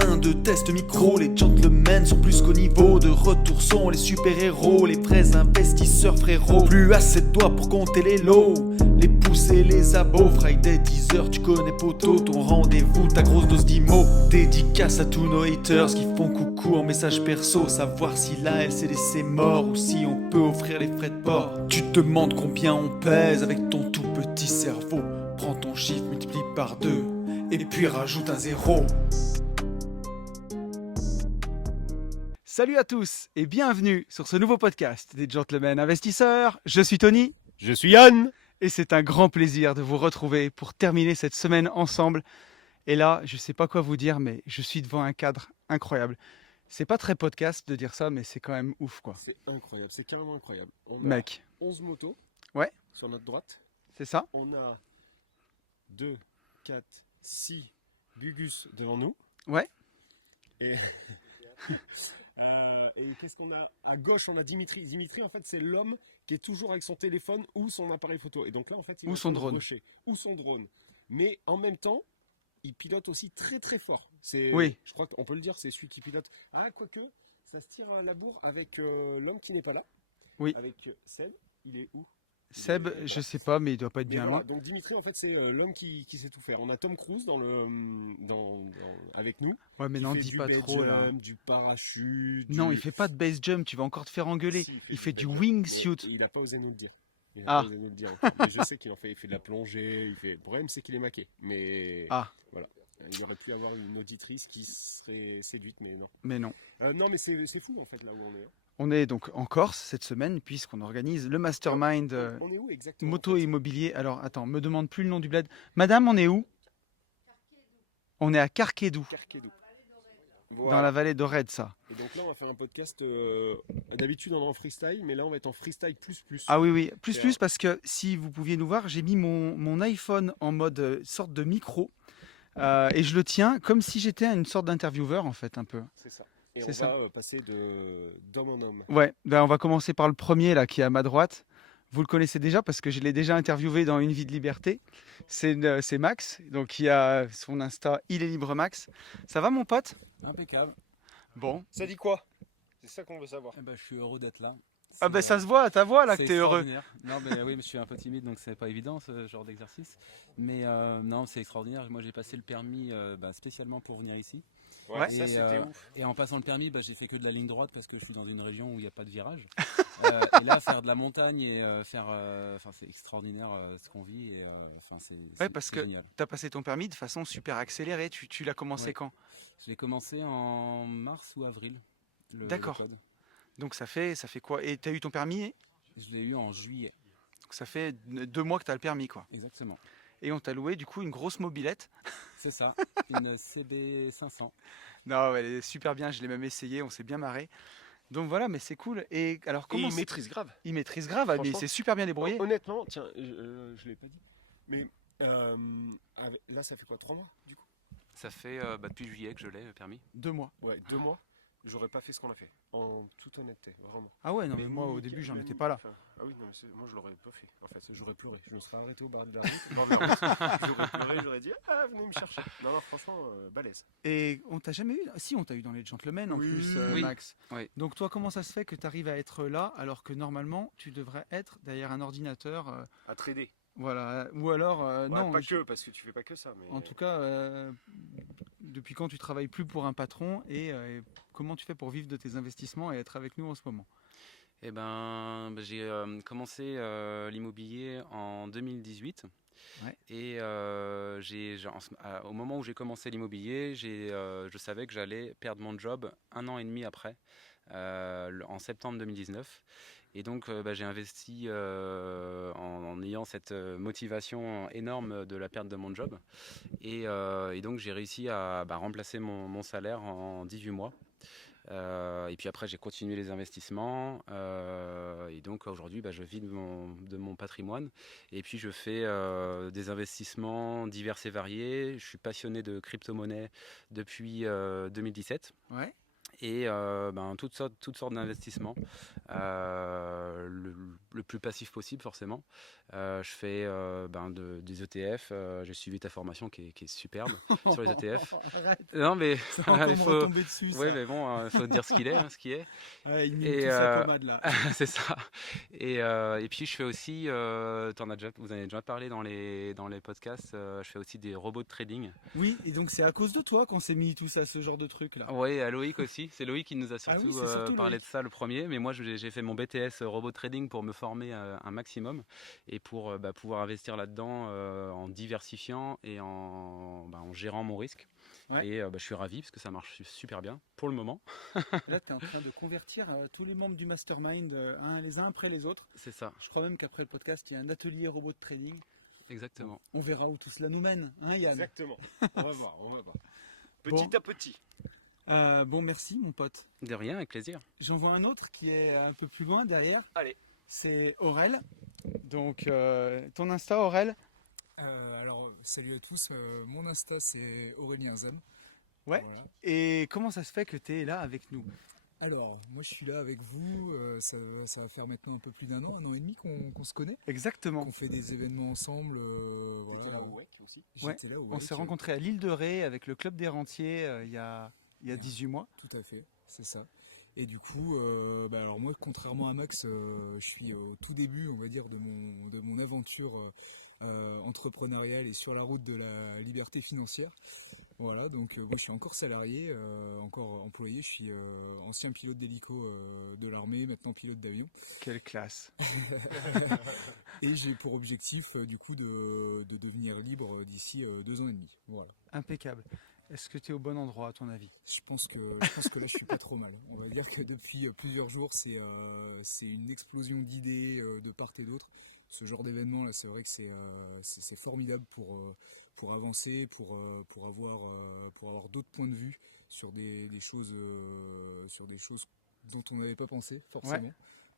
1, 2, test micro. Les gentlemen sont plus qu'au niveau. De retour sont les super-héros, les vrais investisseurs frérots. Plus assez de doigts pour compter les lots, les pouces et les abos. Friday 10h, tu connais poto, ton rendez-vous, ta grosse dose d'IMO. Dédicace à tous nos haters qui font coucou en message perso. Savoir si là elle s'est laissée mort ou si on peut offrir les frais de port. Tu te demandes combien on pèse avec ton tout petit cerveau. Prends ton chiffre, multiplie par 2 et puis rajoute un 0. Salut à tous et bienvenue sur ce nouveau podcast des Gentlemen Investisseurs. Je suis Tony. Je suis Yann. Et c'est un grand plaisir de vous retrouver pour terminer cette semaine ensemble. Et là, je ne sais pas quoi vous dire, mais je suis devant un cadre incroyable. C'est pas très podcast de dire ça, mais c'est quand même ouf, quoi. C'est incroyable, c'est carrément incroyable. On Mec. a 11 motos Ouais. Sur notre droite. C'est ça. On a 2, 4, 6 Bugus devant nous. Ouais. Et, et qu'est-ce qu'on a? À gauche, on a Dimitri. Dimitri, en fait, c'est l'homme qui est toujours avec son téléphone ou son appareil photo. Et donc là, en fait, il ou est son drone. Ou son drone. Mais en même temps, il pilote aussi très très fort. Oui. Je crois qu'on peut le dire, c'est celui qui pilote. Ah, quoique, ça se tire à la bourre avec l'homme qui n'est pas là. Oui. Avec Seb. Il est où? Seb, je sais pas, mais il doit pas être bien loin. Donc Dimitri, en fait, c'est l'homme qui sait tout faire. On a Tom Cruise avec nous. Ouais, mais non, dis pas trop là. Du parachute. Non, il fait pas de base jump, tu vas encore te faire engueuler. Si, il fait du base jump. wingsuit. Il n'a pas osé nous le dire. Ah. Mais je sais qu'il en fait. Il fait de la plongée. Le problème, c'est qu'il est maqué. Mais voilà. Il aurait pu avoir une auditrice qui serait séduite, mais non. Mais non. Non, mais c'est fou, en fait, là où on est. On est donc en Corse cette semaine puisqu'on organise le mastermind On est où exactement, moto et immobilier. Alors attends, me demande plus le nom du bled. Madame, on est où? On est à Carquedou. Voilà. Dans la vallée d'Ored, ça. Et donc là, on va faire un podcast. D'habitude, on est en freestyle, mais là, on va être en freestyle plus. Ah oui, plus parce que si vous pouviez nous voir, j'ai mis mon iPhone en mode sorte de micro et je le tiens comme si j'étais une sorte d'intervieweur en fait, un peu. C'est ça. Et on va passer d'homme en homme. Ouais, ben on va commencer par le premier là qui est à ma droite. Vous le connaissez déjà parce que je l'ai déjà interviewé dans Une vie de liberté. C'est Max, donc qui a son Insta, il est libre Max. Ça va mon pote? Impeccable. Bon. Ça dit quoi? C'est ça qu'on veut savoir. Eh ben, je suis heureux d'être là. Ah ben ça se voit à ta voix là que t'es heureux. Non mais oui, mais je suis un peu timide donc c'est pas évident ce genre d'exercice. Mais non, c'est extraordinaire. Moi j'ai passé le permis spécialement pour venir ici. Ouais, ça c'était ouf. Et en passant le permis, j'ai fait que de la ligne droite parce que je suis dans une région où il n'y a pas de virage. Et là, faire de la montagne et c'est extraordinaire ce qu'on vit. Et, parce que tu as passé ton permis de façon super accélérée. Tu l'as commencé quand? Je l'ai commencé en mars ou avril. D'accord. Donc ça fait quoi? Et tu as eu ton permis? Je l'ai eu en juillet. Donc ça fait 2 mois que tu as le permis, quoi. Exactement. Et on t'a loué du coup une grosse mobilette. C'est ça, une CB500. Non, elle est super bien, je l'ai même essayé, on s'est bien marré. Donc voilà, mais c'est cool. Et alors comment il maîtrise grave. Il maîtrise grave, mais il s'est super bien débrouillé. Honnêtement, tiens, je l'ai pas dit. Mais là, ça fait quoi, 3 mois du coup? Ça fait depuis juillet que je l'ai, le permis. 2 mois. Ouais, 2 mois. J'aurais pas fait ce qu'on a fait, en toute honnêteté, vraiment. Ah ouais, non mais moi au début j'en étais pas là. Ah oui, non, moi je l'aurais pas fait. En fait, j'aurais pleuré. Je me serais arrêté au bar de la route. J'aurais pleuré, j'aurais dit venez me chercher. Non, franchement, balèze. Et on t'a jamais eu? Si, on t'a eu dans les Gentlemen en plus, Max. Oui. Donc toi, comment ça se fait que tu arrives à être là alors que normalement tu devrais être derrière un ordinateur à trader. Voilà, ou alors non. Pas que, parce que tu fais pas que ça. Mais... En tout cas, depuis quand tu travailles plus pour un patron et comment tu fais pour vivre de tes investissements et être avec nous en ce moment? Eh ben, j'ai commencé l'immobilier en 2018. Ouais. Et au moment où j'ai commencé l'immobilier, je savais que j'allais perdre mon job 1 an et demi après, en septembre 2019. Et donc j'ai investi en ayant cette motivation énorme de la perte de mon job. Et donc j'ai réussi à remplacer mon salaire en 18 mois. Et puis après j'ai continué les investissements et donc aujourd'hui je vis de mon patrimoine et puis je fais des investissements divers et variés. Je suis passionné de crypto-monnaie depuis 2017. Ouais. Et toutes sortes d'investissements, le plus passif possible forcément. Je fais des ETF, j'ai suivi ta formation qui est superbe sur les ETF. Non mais il faut tomber dessus. Oui, mais bon, faut dire ce qu'il est, ce qui est. Il met tout sa pommade là. C'est ça. Et puis je fais aussi, vous en avez déjà parlé dans les podcasts, je fais aussi des robots de trading. Oui, et donc c'est à cause de toi qu'on s'est mis tous à ce genre de truc là. Oui, à Loïc aussi. C'est Loïc qui nous a surtout parlé de ça le premier. Mais moi, j'ai fait mon BTS robot trading pour me former un maximum et pour pouvoir investir là-dedans en diversifiant et en gérant mon risque. Ouais. Et je suis ravi parce que ça marche super bien pour le moment. Là, tu es en train de convertir tous les membres du mastermind les uns après les autres. C'est ça. Je crois même qu'après le podcast, il y a un atelier robot de trading. Exactement. On verra où tout cela nous mène, hein, Yann? Exactement. On va voir. Petit à petit. Merci mon pote. De rien, avec plaisir. J'en vois un autre qui est un peu plus loin derrière. Allez. C'est Aurel. Donc ton Insta, Aurel? Alors salut à tous, mon Insta c'est Aurélien Zam. Ouais. Voilà. Et comment ça se fait que tu es là avec nous? Alors, moi je suis là avec vous, ça va faire maintenant un peu plus d'un an et demi qu'on se connaît. Exactement. Qu'on fait des événements ensemble. J'étais là au WEC aussi. J'étais là au WEC. On s'est rencontrés à l'île de Ré avec le club des rentiers il y a 18 mois. Tout à fait, c'est ça. Et du coup, alors moi contrairement à Max, je suis au tout début, on va dire, de mon aventure entrepreneuriale et sur la route de la liberté financière. Voilà, donc moi je suis encore salarié, encore employé, je suis ancien pilote d'hélico de l'armée, maintenant pilote d'avion. Quelle classe. Et j'ai pour objectif du coup de devenir libre d'ici 2 ans et demi. Voilà. Impeccable. Est-ce que tu es au bon endroit à ton avis? Je pense que là je suis pas trop mal. On va dire que depuis plusieurs jours c'est une explosion d'idées de part et d'autre. Ce genre d'événement là, c'est vrai que c'est formidable pour avancer, pour avoir d'autres points de vue sur des choses dont on n'avait pas pensé forcément. Ouais.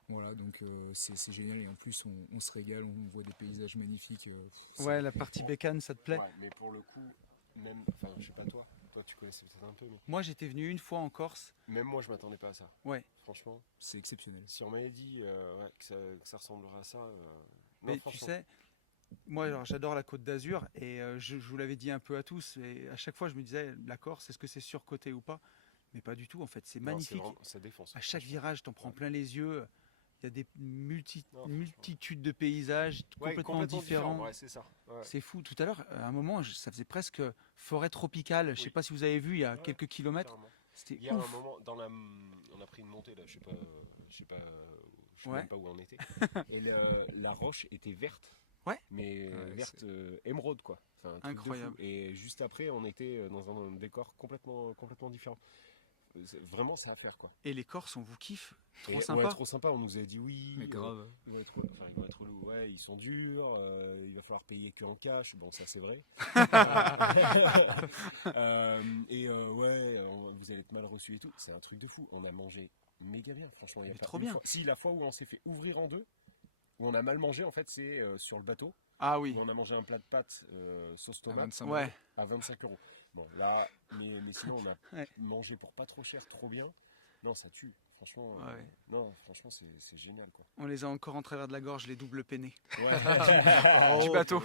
Voilà, donc c'est génial et en plus on se régale, on voit des paysages magnifiques. Ouais, la partie bécane, ça te plaît? Ouais, mais pour le coup, même, je sais pas toi tu connaissais peut-être un peu. Mais... Moi j'étais venu une fois en Corse. Même moi je m'attendais pas à ça. Ouais. Franchement, c'est exceptionnel. Si on m'avait dit que ça ressemblerait à ça. Mais tu sais, moi alors, j'adore la Côte d'Azur et je vous l'avais dit un peu à tous et à chaque fois je me disais la Corse, est-ce que c'est surcoté ou pas? Mais pas du tout en fait, c'est magnifique. Ça défonce. À chaque virage t'en prends plein les yeux, il y a des multitudes de paysages complètement différents. Ouais, c'est ça. Ouais. C'est fou. Tout à l'heure, à un moment, ça faisait presque forêt tropicale. Oui. Je sais pas si vous avez vu, il y a quelques kilomètres. C'était il y a un moment, on a pris une montée là, je sais même pas où on était. Et la roche était verte. Ouais. Mais verte émeraude quoi. Enfin, incroyable. Et juste après, on était dans un décor complètement différent. Vraiment, c'est à faire quoi. Et les Corses, on vous kiffe. Trop sympa. Ouais, trop sympa. On nous a dit oui. Mais grave. Ils vont être relous. Ouais, ils sont durs. Il va falloir payer que en cash. Bon, ça c'est vrai. Vous allez être mal reçus et tout. C'est un truc de fou. On a mangé méga bien. Franchement, il y a trop bien. Si la fois où on s'est fait ouvrir en deux, où on a mal mangé, en fait, c'est sur le bateau. Ah oui. Où on a mangé un plat de pâtes sauce tomate à 25 €. Bon, là, mais sinon, on a mangé pour pas trop cher, trop bien. Non, ça tue. Franchement, franchement c'est génial, quoi. On les a encore en travers de la gorge, les doubles peinés. Ouais. Du bateau.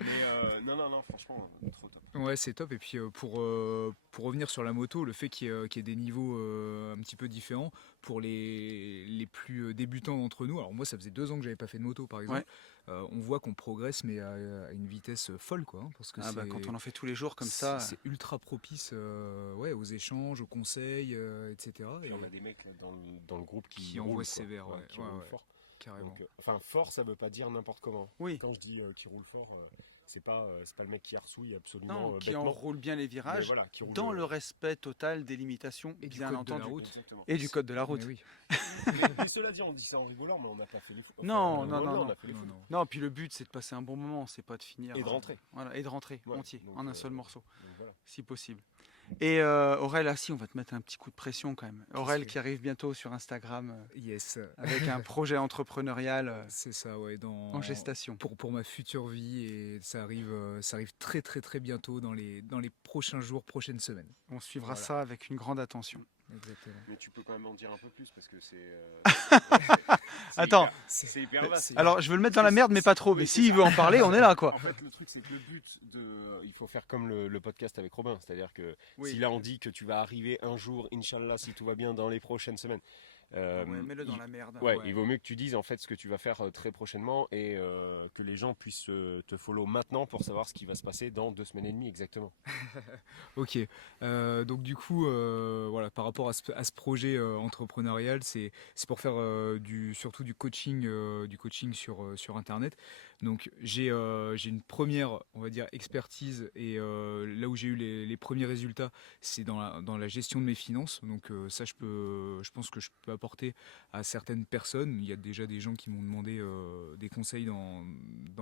Mais non, franchement, trop top. Ouais, c'est top. Et puis pour revenir sur la moto, le fait qu'il y ait des niveaux un petit peu différents pour les plus débutants d'entre nous. Alors moi, ça faisait 2 ans que j'avais pas fait de moto, par exemple. Ouais. On voit qu'on progresse, mais à une vitesse folle, quoi. Hein, parce que quand on en fait tous les jours comme ça, c'est ultra propice aux échanges, aux conseils, etc. Et on a des mecs dans le groupe qui envoient sévère, qui roulent fort. Carrément. Donc, fort, ça veut pas dire n'importe comment. Oui. Quand je dis qui roule fort, c'est pas le mec qui arsouille absolument. Non, qui enroule bien les virages, voilà, dans le respect total des limitations, et bien entendu, et du code de la route. Oui. mais cela dit, on dit ça en rigolant, mais on n'a pas fait les fous. Non, puis le but c'est de passer un bon moment, c'est pas de finir. Et de rentrer. Voilà, et de rentrer entier, en un seul morceau, si possible. Et Aurel, on va te mettre un petit coup de pression quand même. Aurel qui arrive bientôt sur Instagram avec un projet entrepreneurial c'est ça, ouais, en gestation. Pour ma future vie, et ça arrive très très très bientôt dans les prochains jours, prochaines semaines. On suivra ça avec une grande attention. Exactement. Mais tu peux quand même en dire un peu plus parce que c'est. Attends, c'est hyper vaste. Alors je veux le mettre dans la merde, mais pas trop. Mais s'il veut en parler, on est là, quoi. En fait, le truc, c'est que le but il faut faire comme le podcast avec Robin, c'est-à-dire que si là on dit que tu vas arriver un jour, Inch'Allah, si tout va bien, dans les prochaines semaines. Mets-le dans la merde. Ouais, il vaut mieux que tu dises en fait ce que tu vas faire très prochainement et que les gens puissent te follow maintenant pour savoir ce qui va se passer dans 2 semaines et demie exactement. Ok, donc du coup, voilà, par rapport à ce projet entrepreneurial, c'est pour faire surtout du coaching sur Internet. Donc j'ai une première, on va dire, expertise et là où j'ai eu les premiers résultats, c'est dans la gestion de mes finances. Donc ça, je pense que je peux apporter à certaines personnes. Il y a déjà des gens qui m'ont demandé des conseils dans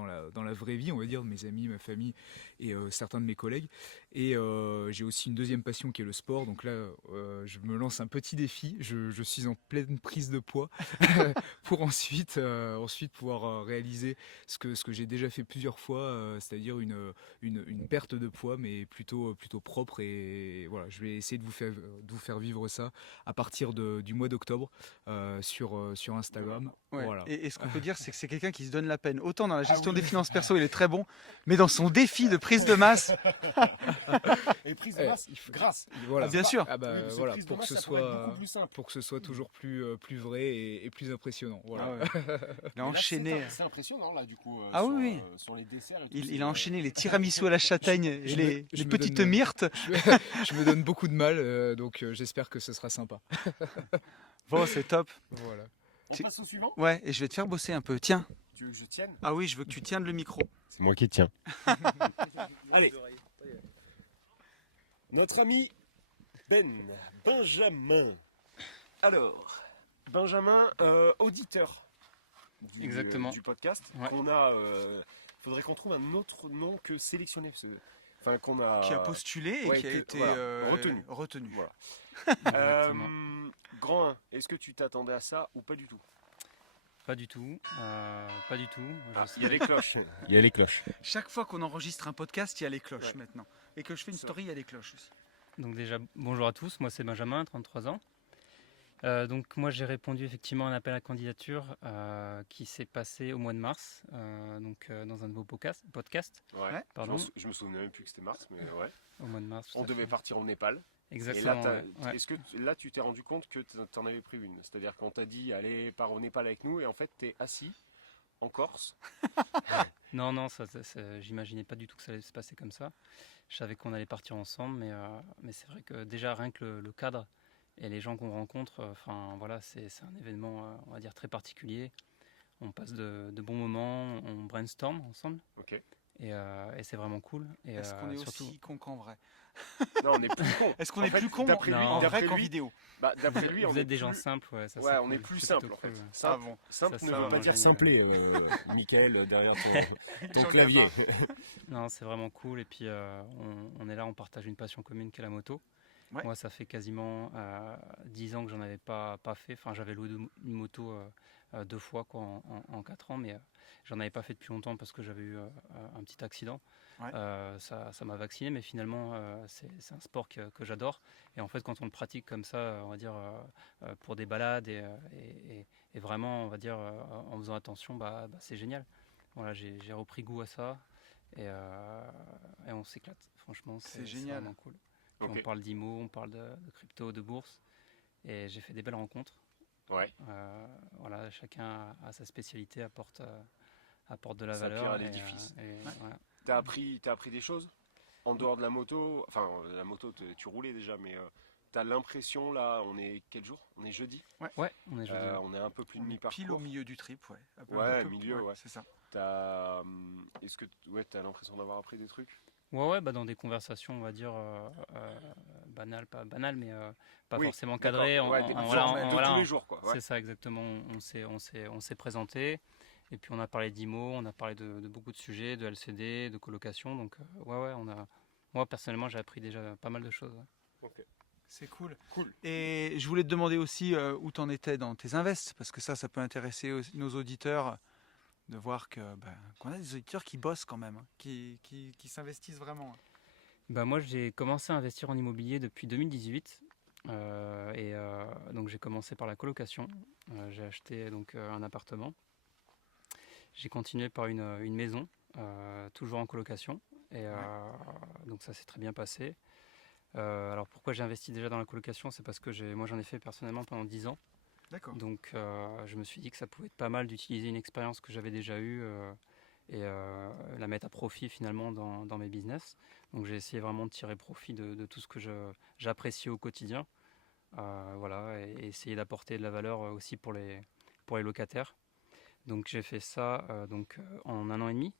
la vraie vie, on va dire, mes amis, ma famille et certains de mes collègues. Et j'ai aussi une deuxième passion qui est le sport. Donc là, je me lance un petit défi. Je suis en pleine prise de poids pour ensuite pouvoir réaliser ce que j'ai déjà fait plusieurs fois, c'est-à-dire une perte de poids, mais plutôt propre. Et voilà, je vais essayer de vous faire vivre ça à partir du mois d'octobre sur Instagram. Ouais. Voilà. Et ce qu'on peut dire, c'est que c'est quelqu'un qui se donne la peine. Autant dans la gestion des finances perso, il est très bon, mais dans son défi de prise de masse. Et prise de masse, grâce. Voilà. Bien sûr. Voilà, pour que ce soit toujours plus vrai et plus impressionnant. Voilà. Il a enchaîné. C'est impressionnant là du coup. Sur les desserts. Il a enchaîné les tiramisu à la châtaigne et les petites myrtes. Je me donne beaucoup de mal, donc j'espère que ce sera sympa. Bon, c'est top. Voilà. On passe au suivant ? Ouais, et je vais te faire bosser un peu. Tiens. Tu veux que je tienne ? Ah oui, je veux que tu tiennes le micro. C'est moi qui tiens. Allez. Notre ami Benjamin. Alors, Benjamin, auditeur du podcast. Ouais. Faudrait qu'on trouve un autre nom que sélectionné. Qui a postulé et qui a été retenu. Voilà. Grand 1, est-ce que tu t'attendais à ça ou pas du tout ? Pas du tout. Pas du tout. Il y a les cloches. Il y a les cloches. Chaque fois qu'on enregistre un podcast, il y a les cloches maintenant. Et que je fais une story, il y a les cloches aussi. Donc déjà, bonjour à tous. Moi, c'est Benjamin, 33 ans. Donc moi, j'ai répondu effectivement à un appel à candidature qui s'est passé au mois de mars, dans un de vos podcasts. Ouais. Pardon. Je me souvenais même plus que c'était mars, mais ouais. Au mois de mars. On devait partir au Népal. Exactement. Et là, est-ce que là, tu t'es rendu compte que tu en avais pris une ? C'est-à-dire qu'on t'a dit, allez, pars au Népal avec nous, et en fait, tu es assis en Corse. Non, j'imaginais pas du tout que ça allait se passer comme ça. Je savais qu'on allait partir ensemble, mais c'est vrai que déjà, rien que le cadre et les gens qu'on rencontre, c'est un événement, on va dire, très particulier. On passe de bons moments, on brainstorm ensemble. Ok. Et c'est vraiment cool. Et est-ce qu'on est surtout... aussi con qu'en vrai ? Non, on est plus con. Est-ce qu'on est plus con en vrai qu'en vidéo ? D'après lui, vous êtes des gens simples, ça. Ouais, on est plus simple. En fait. Simple ne veut pas dire simplé, Mickaël, derrière ton clavier. Non, c'est vraiment cool. Et puis on est là, on partage une passion commune qui est la moto. Ouais. Moi, ça fait quasiment 10 ans que j'en avais pas fait. Enfin, j'avais loué une moto 2 fois en 4 ans, mais j'en avais pas fait depuis longtemps parce que j'avais eu un petit accident. Ouais. Ça m'a vacciné, mais finalement, c'est un sport que j'adore. Et en fait, quand on le pratique comme ça, on va dire, pour des balades et vraiment, on va dire, en faisant attention, c'est génial. Voilà, j'ai repris goût à ça et on s'éclate. Franchement, c'est génial. C'est vraiment cool. Okay. On parle d'IMO, on parle de crypto, de bourse. Et j'ai fait des belles rencontres. Ouais. Voilà, chacun a sa spécialité, apporte de la ça valeur. À l'édifice. Ouais. T'as appris des choses en dehors de la moto. Enfin, la moto, tu roulais déjà, mais t'as l'impression là, on est quel jour ? On est jeudi. Ouais, on est jeudi. On est un peu plus de mi-parcours. Pile au milieu du trip, ouais. Ouais, milieu, ouais. C'est ça. Est-ce que t'as l'impression d'avoir appris des trucs ? Ouais, dans des conversations, on va dire banales, pas banales, mais pas forcément cadrées. De tous les jours, quoi. Ouais. C'est ça, exactement. On s'est présenté, et puis on a parlé d'IMO, on a parlé de beaucoup de sujets, de LCD, de colocation. Donc, moi personnellement, j'ai appris déjà pas mal de choses. Ok. C'est cool. Cool. Et je voulais te demander aussi où tu en étais dans tes invests, parce que ça peut intéresser nos auditeurs de voir qu'on a des auditeurs qui bossent quand même, hein, qui s'investissent vraiment. Moi, j'ai commencé à investir en immobilier depuis 2018. Donc j'ai commencé par la colocation. J'ai acheté donc un appartement. J'ai continué par une maison, toujours en colocation. Et donc ça s'est très bien passé. Alors pourquoi j'ai investi déjà dans la colocation, c'est parce que moi j'en ai fait personnellement pendant 10 ans. D'accord. Donc je me suis dit que ça pouvait être pas mal d'utiliser une expérience que j'avais déjà eue et la mettre à profit finalement dans mes business. Donc j'ai essayé vraiment de tirer profit de tout ce que j'apprécie au quotidien. Et essayer d'apporter de la valeur aussi pour les locataires. Donc j'ai fait ça en 1 an et demi.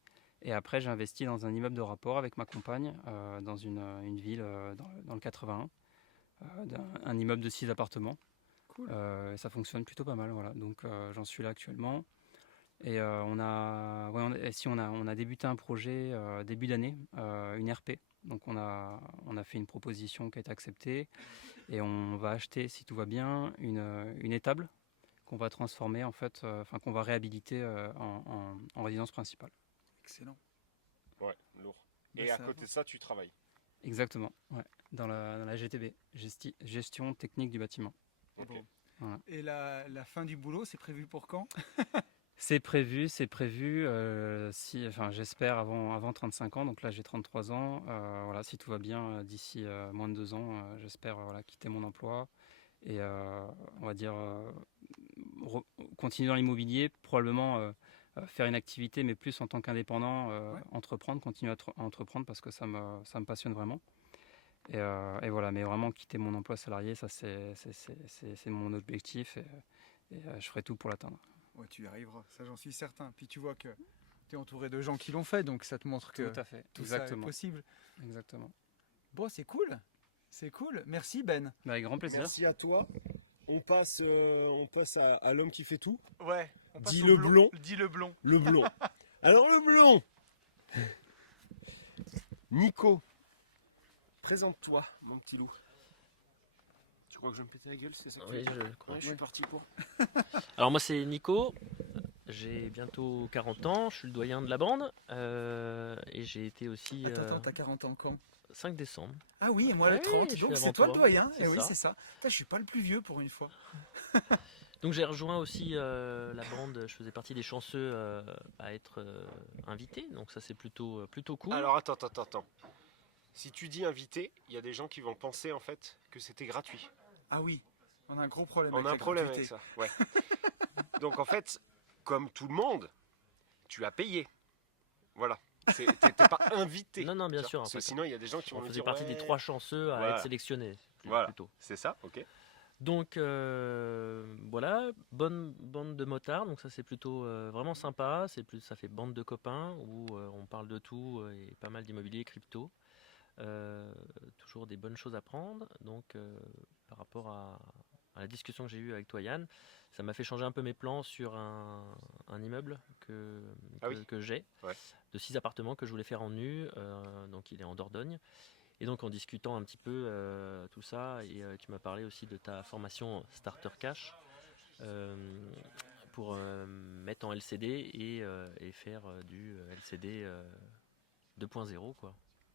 Et après, j'ai investi dans un immeuble de rapport avec ma compagne dans une ville dans le 81, un immeuble de 6 appartements. Cool. Et ça fonctionne plutôt pas mal. Voilà. Donc j'en suis là actuellement. Et on a débuté un projet début d'année, une RP. Donc on a fait une proposition qui a été acceptée et on va acheter, si tout va bien, une étable qu'on va transformer qu'on va réhabiliter en résidence principale. Excellent. Ouais, lourd. Et à côté de ça, tu travailles? Exactement, ouais. Dans la GTB, gestion technique du bâtiment. Okay. Voilà. Et la fin du boulot, c'est prévu pour quand? C'est prévu, j'espère avant 35 ans, donc là j'ai 33 ans, si tout va bien, d'ici moins de 2 ans, j'espère quitter mon emploi et on va dire continuer dans l'immobilier, probablement faire une activité, mais plus en tant qu'indépendant, continuer à entreprendre parce que ça me passionne vraiment. Et voilà, mais vraiment quitter mon emploi salarié, ça c'est mon objectif et je ferai tout pour l'atteindre. Ouais, tu y arriveras, ça j'en suis certain. Puis tu vois que tu es entouré de gens qui l'ont fait, donc ça te montre que tout à fait. tout ça est possible. Exactement. Bon, c'est cool. Merci Ben. Avec grand plaisir. Merci à toi. On passe à l'homme qui fait tout. Ouais. Dis le blond. Dis le blond. Le blond. Alors le blond. Nico, présente-toi, mon petit loup. Tu crois que je vais me péter la gueule, c'est ça? Oui, je crois. Ouais, je suis parti pour. Alors moi c'est Nico, j'ai bientôt 40 ans, je suis le doyen de la bande et j'ai été aussi... Attends, t'as 40 ans quand? 5 décembre. Ah oui, et moi le 30, donc c'est toi le doyen. Et oui, c'est ça. Je suis pas le plus vieux pour une fois. Donc j'ai rejoint aussi la bande, je faisais partie des chanceux à être invité, donc ça c'est plutôt cool. Alors attends. Si tu dis invité, il y a des gens qui vont penser en fait que c'était gratuit. Ah oui, on a un gros problème avec ça. Ouais. Donc en fait, comme tout le monde, tu as payé. Voilà. T'es pas invité. Non, bien sûr. Parce que sinon, il y a des gens qui vont dire. On faisait partie des 3 chanceux à être sélectionnés. Plutôt. C'est ça, ok. Donc bonne bande de motards. Donc ça c'est plutôt vraiment sympa. Ça fait bande de copains où on parle de tout et pas mal d'immobilier, crypto. Toujours des bonnes choses à prendre. Donc par rapport à la discussion que j'ai eue avec toi Yann, ça m'a fait changer un peu mes plans sur un immeuble que j'ai, de 6 appartements que je voulais faire en nu, donc il est en Dordogne. Et donc en discutant un petit peu tout ça, et tu m'as parlé aussi de ta formation Starter Cash pour mettre en LCD et faire du LCD 2.0 quoi.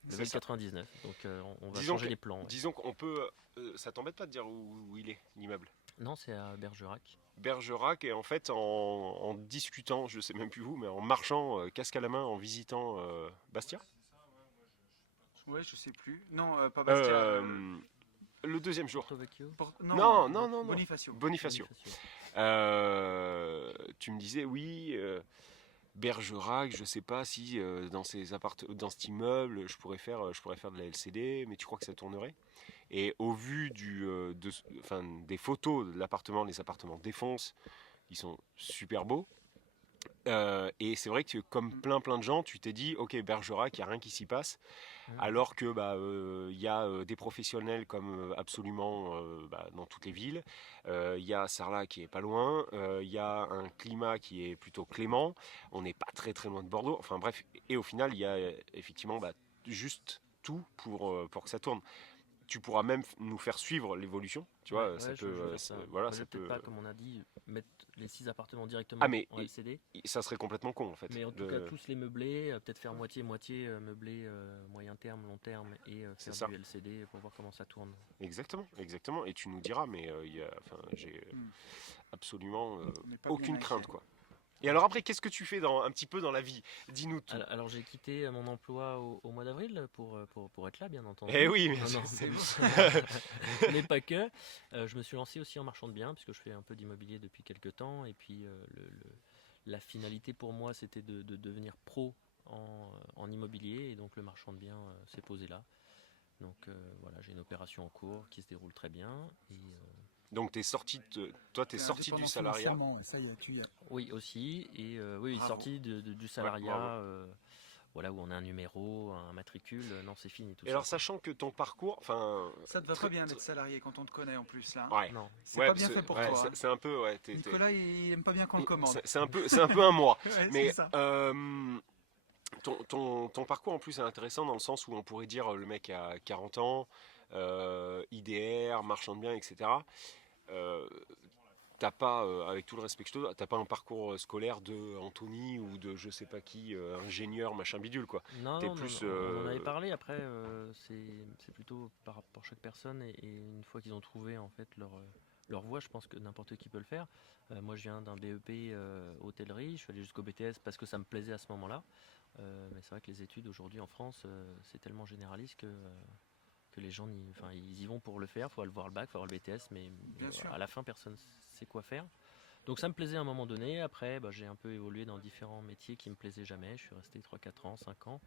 Level 99, donc on va changer les plans. Ouais. Disons qu'on peut... ça t'embête pas de dire où il est, l'immeuble? Non, c'est à Bergerac. Bergerac, et en fait, en discutant, je sais même plus où, mais en marchant casque à la main, en visitant Bastia. Ouais, je sais plus. Non, pas Bastia. Le deuxième jour. Non. Bonifacio. Tu me disais, oui... Bergerac, je sais pas si dans cet immeuble je pourrais faire de la LCD, mais tu crois que ça tournerait? Et au vu des photos de l'appartement, les appartements défoncent, ils sont super beaux. Et c'est vrai que comme plein de gens, tu t'es dit ok, Bergerac, il n'y a rien qui s'y passe, alors que y a des professionnels comme absolument dans toutes les villes. Il y a Sarlat qui est pas loin, il y a un climat qui est plutôt clément, on n'est pas très loin de Bordeaux, enfin bref, et au final il y a effectivement juste tout pour que ça tourne. tu pourras même nous faire suivre l'évolution, tu vois, ça peut, voilà, ça peut. Pas, comme on a dit, mettre les 6 appartements directement en LCD. Ça serait complètement con en fait. Mais en tout cas, tous les meubler, peut-être faire moitié meubler moyen terme, long terme et faire du LCD pour voir comment ça tourne. Exactement. Et tu nous diras, mais j'ai absolument aucune crainte, quoi. Et alors après, qu'est-ce que tu fais un petit peu dans la vie? Dis-nous tout. Alors j'ai quitté mon emploi au mois d'avril pour être là, bien entendu. Eh oui, mais pas que. Je me suis lancé aussi en marchand de biens, puisque je fais un peu d'immobilier depuis quelques temps. Et puis la finalité pour moi, c'était de devenir pro en immobilier. Et donc le marchand de biens s'est posé là. Donc voilà, j'ai une opération en cours qui se déroule très bien. Donc t'es sorti du salariat. Ça y est, Oui, aussi. Et sorti du salariat, voilà, où on a un numéro, un matricule. Non, c'est fini tout ça. Et alors, sachant que ton parcours, ça te va pas bien d'être salarié quand on te connaît en plus là. Ouais. Non, c'est pas bien fait pour toi. C'est un peu, Nicolas, il aime pas bien qu'on le commande. C'est un peu un moi. Mais ça. ton parcours en plus est intéressant dans le sens où on pourrait dire le mec a 40 ans, IDR, marchand de biens, etc. T'as pas, avec tout le respect que je te donne, t'as pas un parcours scolaire de Anthony ou de je sais pas qui, ingénieur, machin bidule, quoi. Non, on en avait parlé. Après, c'est plutôt pour chaque personne et une fois qu'ils ont trouvé en fait leur voie, je pense que n'importe qui peut le faire. Moi, je viens d'un BEP hôtellerie. Je suis allé jusqu'au BTS parce que ça me plaisait à ce moment-là. Mais c'est vrai que les études aujourd'hui en France, c'est tellement généraliste que les gens ils y vont pour le faire. Il faut aller voir le bac, il faut avoir le BTS, mais à la fin, personne ne sait quoi faire. Donc ça me plaisait à un moment donné. Après, j'ai un peu évolué dans différents métiers qui ne me plaisaient jamais. Je suis resté 3-4 ans, 5 ans.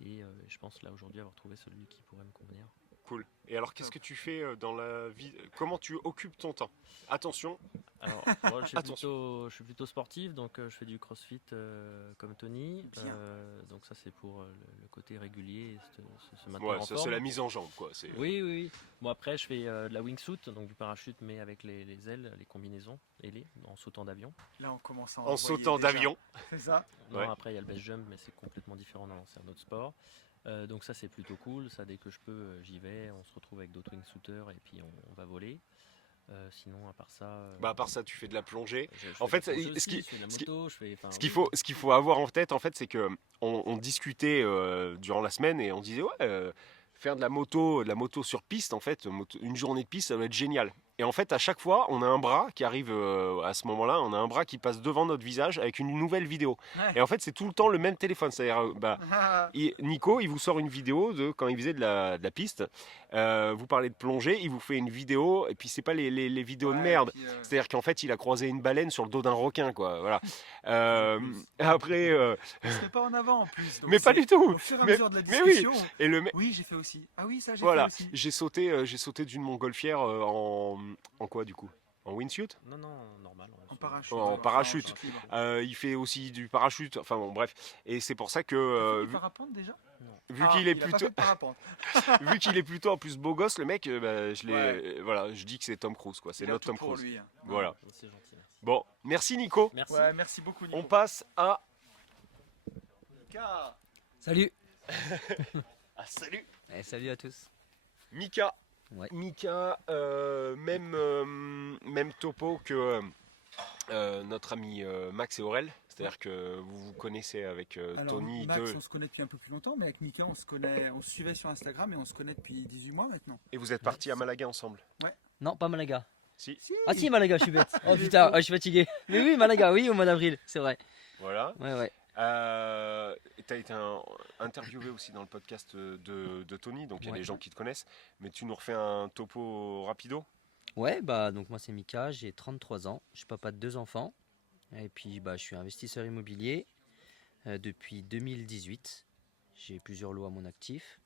Et je pense là aujourd'hui avoir trouvé celui qui pourrait me convenir. Cool. Et alors, qu'est-ce que tu fais dans la vie? Comment tu occupes ton temps? Attention. Alors, moi, je suis plutôt sportif, donc je fais du crossfit comme Tony. Donc ça, c'est pour le côté régulier, se maintenir en forme. C'est la mise en jambe, quoi. Oui. Bon, après, je fais de la wingsuit, donc du parachute, mais avec les ailes, les combinaisons ailées, en sautant d'avion. Là, on commence à en sautant d'avion. C'est ça? Non, après, il y a le base jump, mais c'est complètement différent. Non, c'est un autre sport. Donc ça, c'est plutôt cool. Ça, dès que je peux, j'y vais. On se retrouve avec d'autres wingsuiters et puis on va voler. Sinon, à part ça, tu fais de la plongée. En fait, ce qu'il faut avoir en tête, en fait, c'est que on discutait durant la semaine et on disait faire de la moto sur piste, en fait, une journée de piste, ça va être génial. Et en fait, à chaque fois, on a un bras qui arrive à ce moment-là, on a un bras qui passe devant notre visage avec une nouvelle vidéo. Ouais. Et en fait, c'est tout le temps le même téléphone. C'est-à-dire, Nico, il vous sort une vidéo de quand il faisait de la piste. Vous parlez de plongée, il vous fait une vidéo, et puis c'est pas les vidéos de merde. C'est-à-dire qu'en fait, il a croisé une baleine sur le dos d'un requin, quoi. Voilà. Après. Je fais pas en avant en plus. Mais pas du tout. Au fur et à mesure de la discussion. Mais oui. Oui, j'ai fait aussi. Ah oui, ça j'ai fait aussi. J'ai sauté d'une montgolfière en quoi du coup? En windsuit? Non, normal. En parachute. En parachute. Il fait aussi du parachute. Enfin bon, bref. Et c'est pour ça que. Du parapente déjà? Vu qu'il est plutôt. Vu qu'il est plutôt en plus beau gosse, le mec, je dis que c'est Tom Cruise, quoi. C'est notre Tom Cruise. Lui, hein. Voilà. C'est gentil, merci. Bon, merci Nico. Merci. Ouais, merci beaucoup Nico. On passe à. Mika. Salut. Salut. Salut à tous. Mika. Ouais. Mika, même topo que notre ami Max et Aurel. C'est-à-dire que vous vous connaissez avec Tony. Max, on se connaît depuis un peu plus longtemps, mais avec Mika, on se suivait sur Instagram et on se connaît depuis 18 mois maintenant. Et vous êtes partis à Malaga ensemble? Ouais. Non, pas Malaga. Si. Ah si, Malaga, je suis bête. Oh putain, je suis fatigué. Mais oui, Malaga, oui, au mois d'avril, c'est vrai. Voilà. Ouais. Tu as été interviewé aussi dans le podcast de Tony, donc il y a des gens qui te connaissent, mais tu nous refais un topo rapido? Ouais, donc moi c'est Mika, j'ai 33 ans, je suis papa de 2 enfants, et puis je suis investisseur immobilier depuis 2018. J'ai plusieurs lots à mon actif.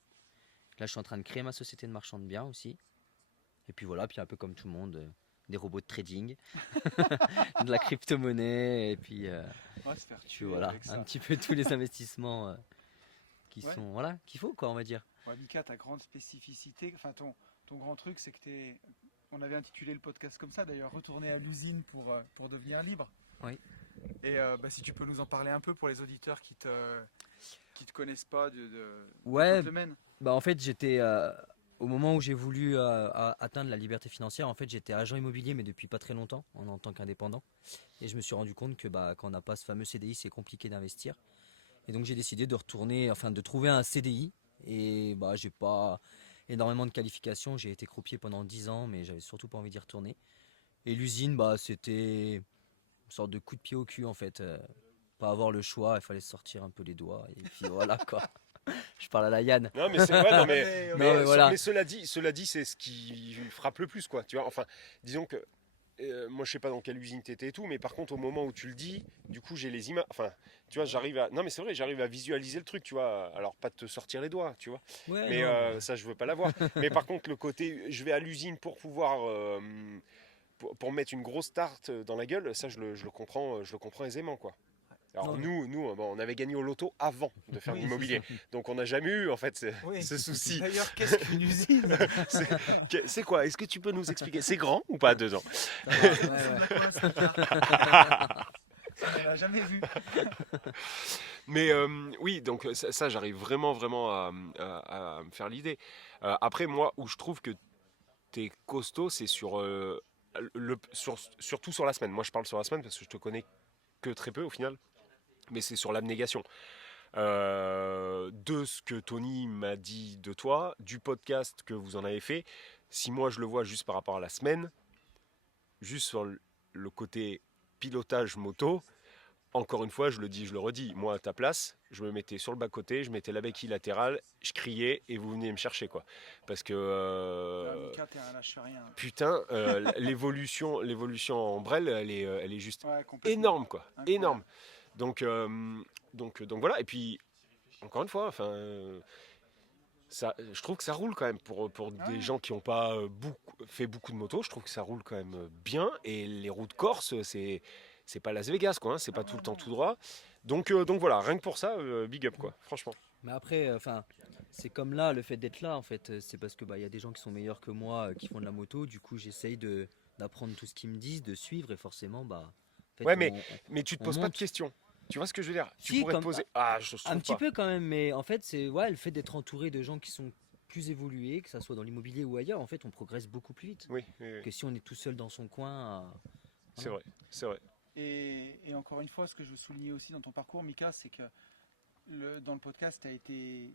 Là je suis en train de créer ma société de marchand de biens aussi. Et puis voilà, puis un peu comme tout le monde, des robots de trading, de la crypto-monnaie, et puis voilà, un petit peu tous les investissements qu'il faut, quoi, on va dire. Ouais, Mika, ta grande spécificité, enfin ton grand truc, c'est que on avait intitulé le podcast comme ça d'ailleurs, retourner à l'usine pour devenir libre. Oui. Et si tu peux nous en parler un peu pour les auditeurs qui te connaissent pas de ouais, domaine. En fait, j'étais au moment où j'ai voulu atteindre la liberté financière, en fait, j'étais agent immobilier, mais depuis pas très longtemps, en tant qu'indépendant. Et je me suis rendu compte que quand on n'a pas ce fameux CDI, c'est compliqué d'investir. Et donc j'ai décidé de trouver un CDI. Et j'ai pas énormément de qualifications. J'ai été croupier pendant 10 ans, mais j'avais surtout pas envie d'y retourner. Et l'usine, c'était une sorte de coup de pied au cul, en fait. Pas avoir le choix, il fallait sortir un peu les doigts. Et puis voilà, quoi. Je parle à la Yann. Non, mais c'est vrai, mais voilà. cela dit, c'est ce qui frappe le plus, quoi. Tu vois, enfin, disons que moi, je sais pas dans quelle usine t'étais et tout, mais par contre, au moment où tu le dis, du coup, j'ai les images. Enfin, tu vois, non, mais c'est vrai, j'arrive à visualiser le truc, tu vois. Alors, pas de te sortir les doigts, tu vois. Ouais, mais ça, je veux pas l'avoir. Mais par contre, le côté, je vais à l'usine pour pouvoir. Pour mettre une grosse tarte dans la gueule, ça, je le comprends aisément, quoi. Alors nous, on avait gagné au loto avant de faire de l'immobilier, donc on n'a jamais eu en fait ce souci. D'ailleurs, qu'est-ce qu'une usine? C'est quoi? Est-ce que tu peux nous expliquer? C'est grand ou pas à 2 ans? On l'a jamais vu. Mais oui, donc ça j'arrive vraiment à me faire l'idée. Après moi, où je trouve que t'es costaud, c'est surtout sur la semaine. Moi je parle sur la semaine parce que je te connais que très peu au final. Mais c'est sur l'abnégation. De ce que Tony m'a dit de toi, du podcast que vous en avez fait, si moi je le vois juste par rapport à la semaine, juste sur le côté pilotage moto, encore une fois, je le dis, je le redis, moi à ta place, je me mettais sur le bas-côté, je mettais la béquille latérale, je criais et vous veniez me chercher, quoi. Parce que putain, l'évolution en Brel, elle est juste énorme, quoi. Énorme. Donc voilà, et puis encore une fois, je trouve que ça roule quand même pour des gens qui n'ont pas fait beaucoup de motos. Je trouve que ça roule quand même bien, et les routes corse, c'est pas Las Vegas, quoi, hein, c'est pas tout le temps tout droit. Donc voilà, rien que pour ça, big up, quoi, franchement. Mais après, c'est comme là, le fait d'être là, en fait, c'est parce que y a des gens qui sont meilleurs que moi, qui font de la moto. Du coup, j'essaye d'apprendre tout ce qu'ils me disent, de suivre, et forcément, en fait, ouais, mais tu te poses pas de questions. Tu vois ce que je veux dire? Tu pourrais te poser. Je trouve un petit pas. peu quand même, mais en fait, c'est le fait d'être entouré de gens qui sont plus évolués, que ça soit dans l'immobilier ou ailleurs, en fait, on progresse beaucoup plus vite. Oui. Que si on est tout seul dans son coin. C'est vrai. Et encore une fois, ce que je veux souligner aussi dans ton parcours, Mika, c'est que dans le podcast, tu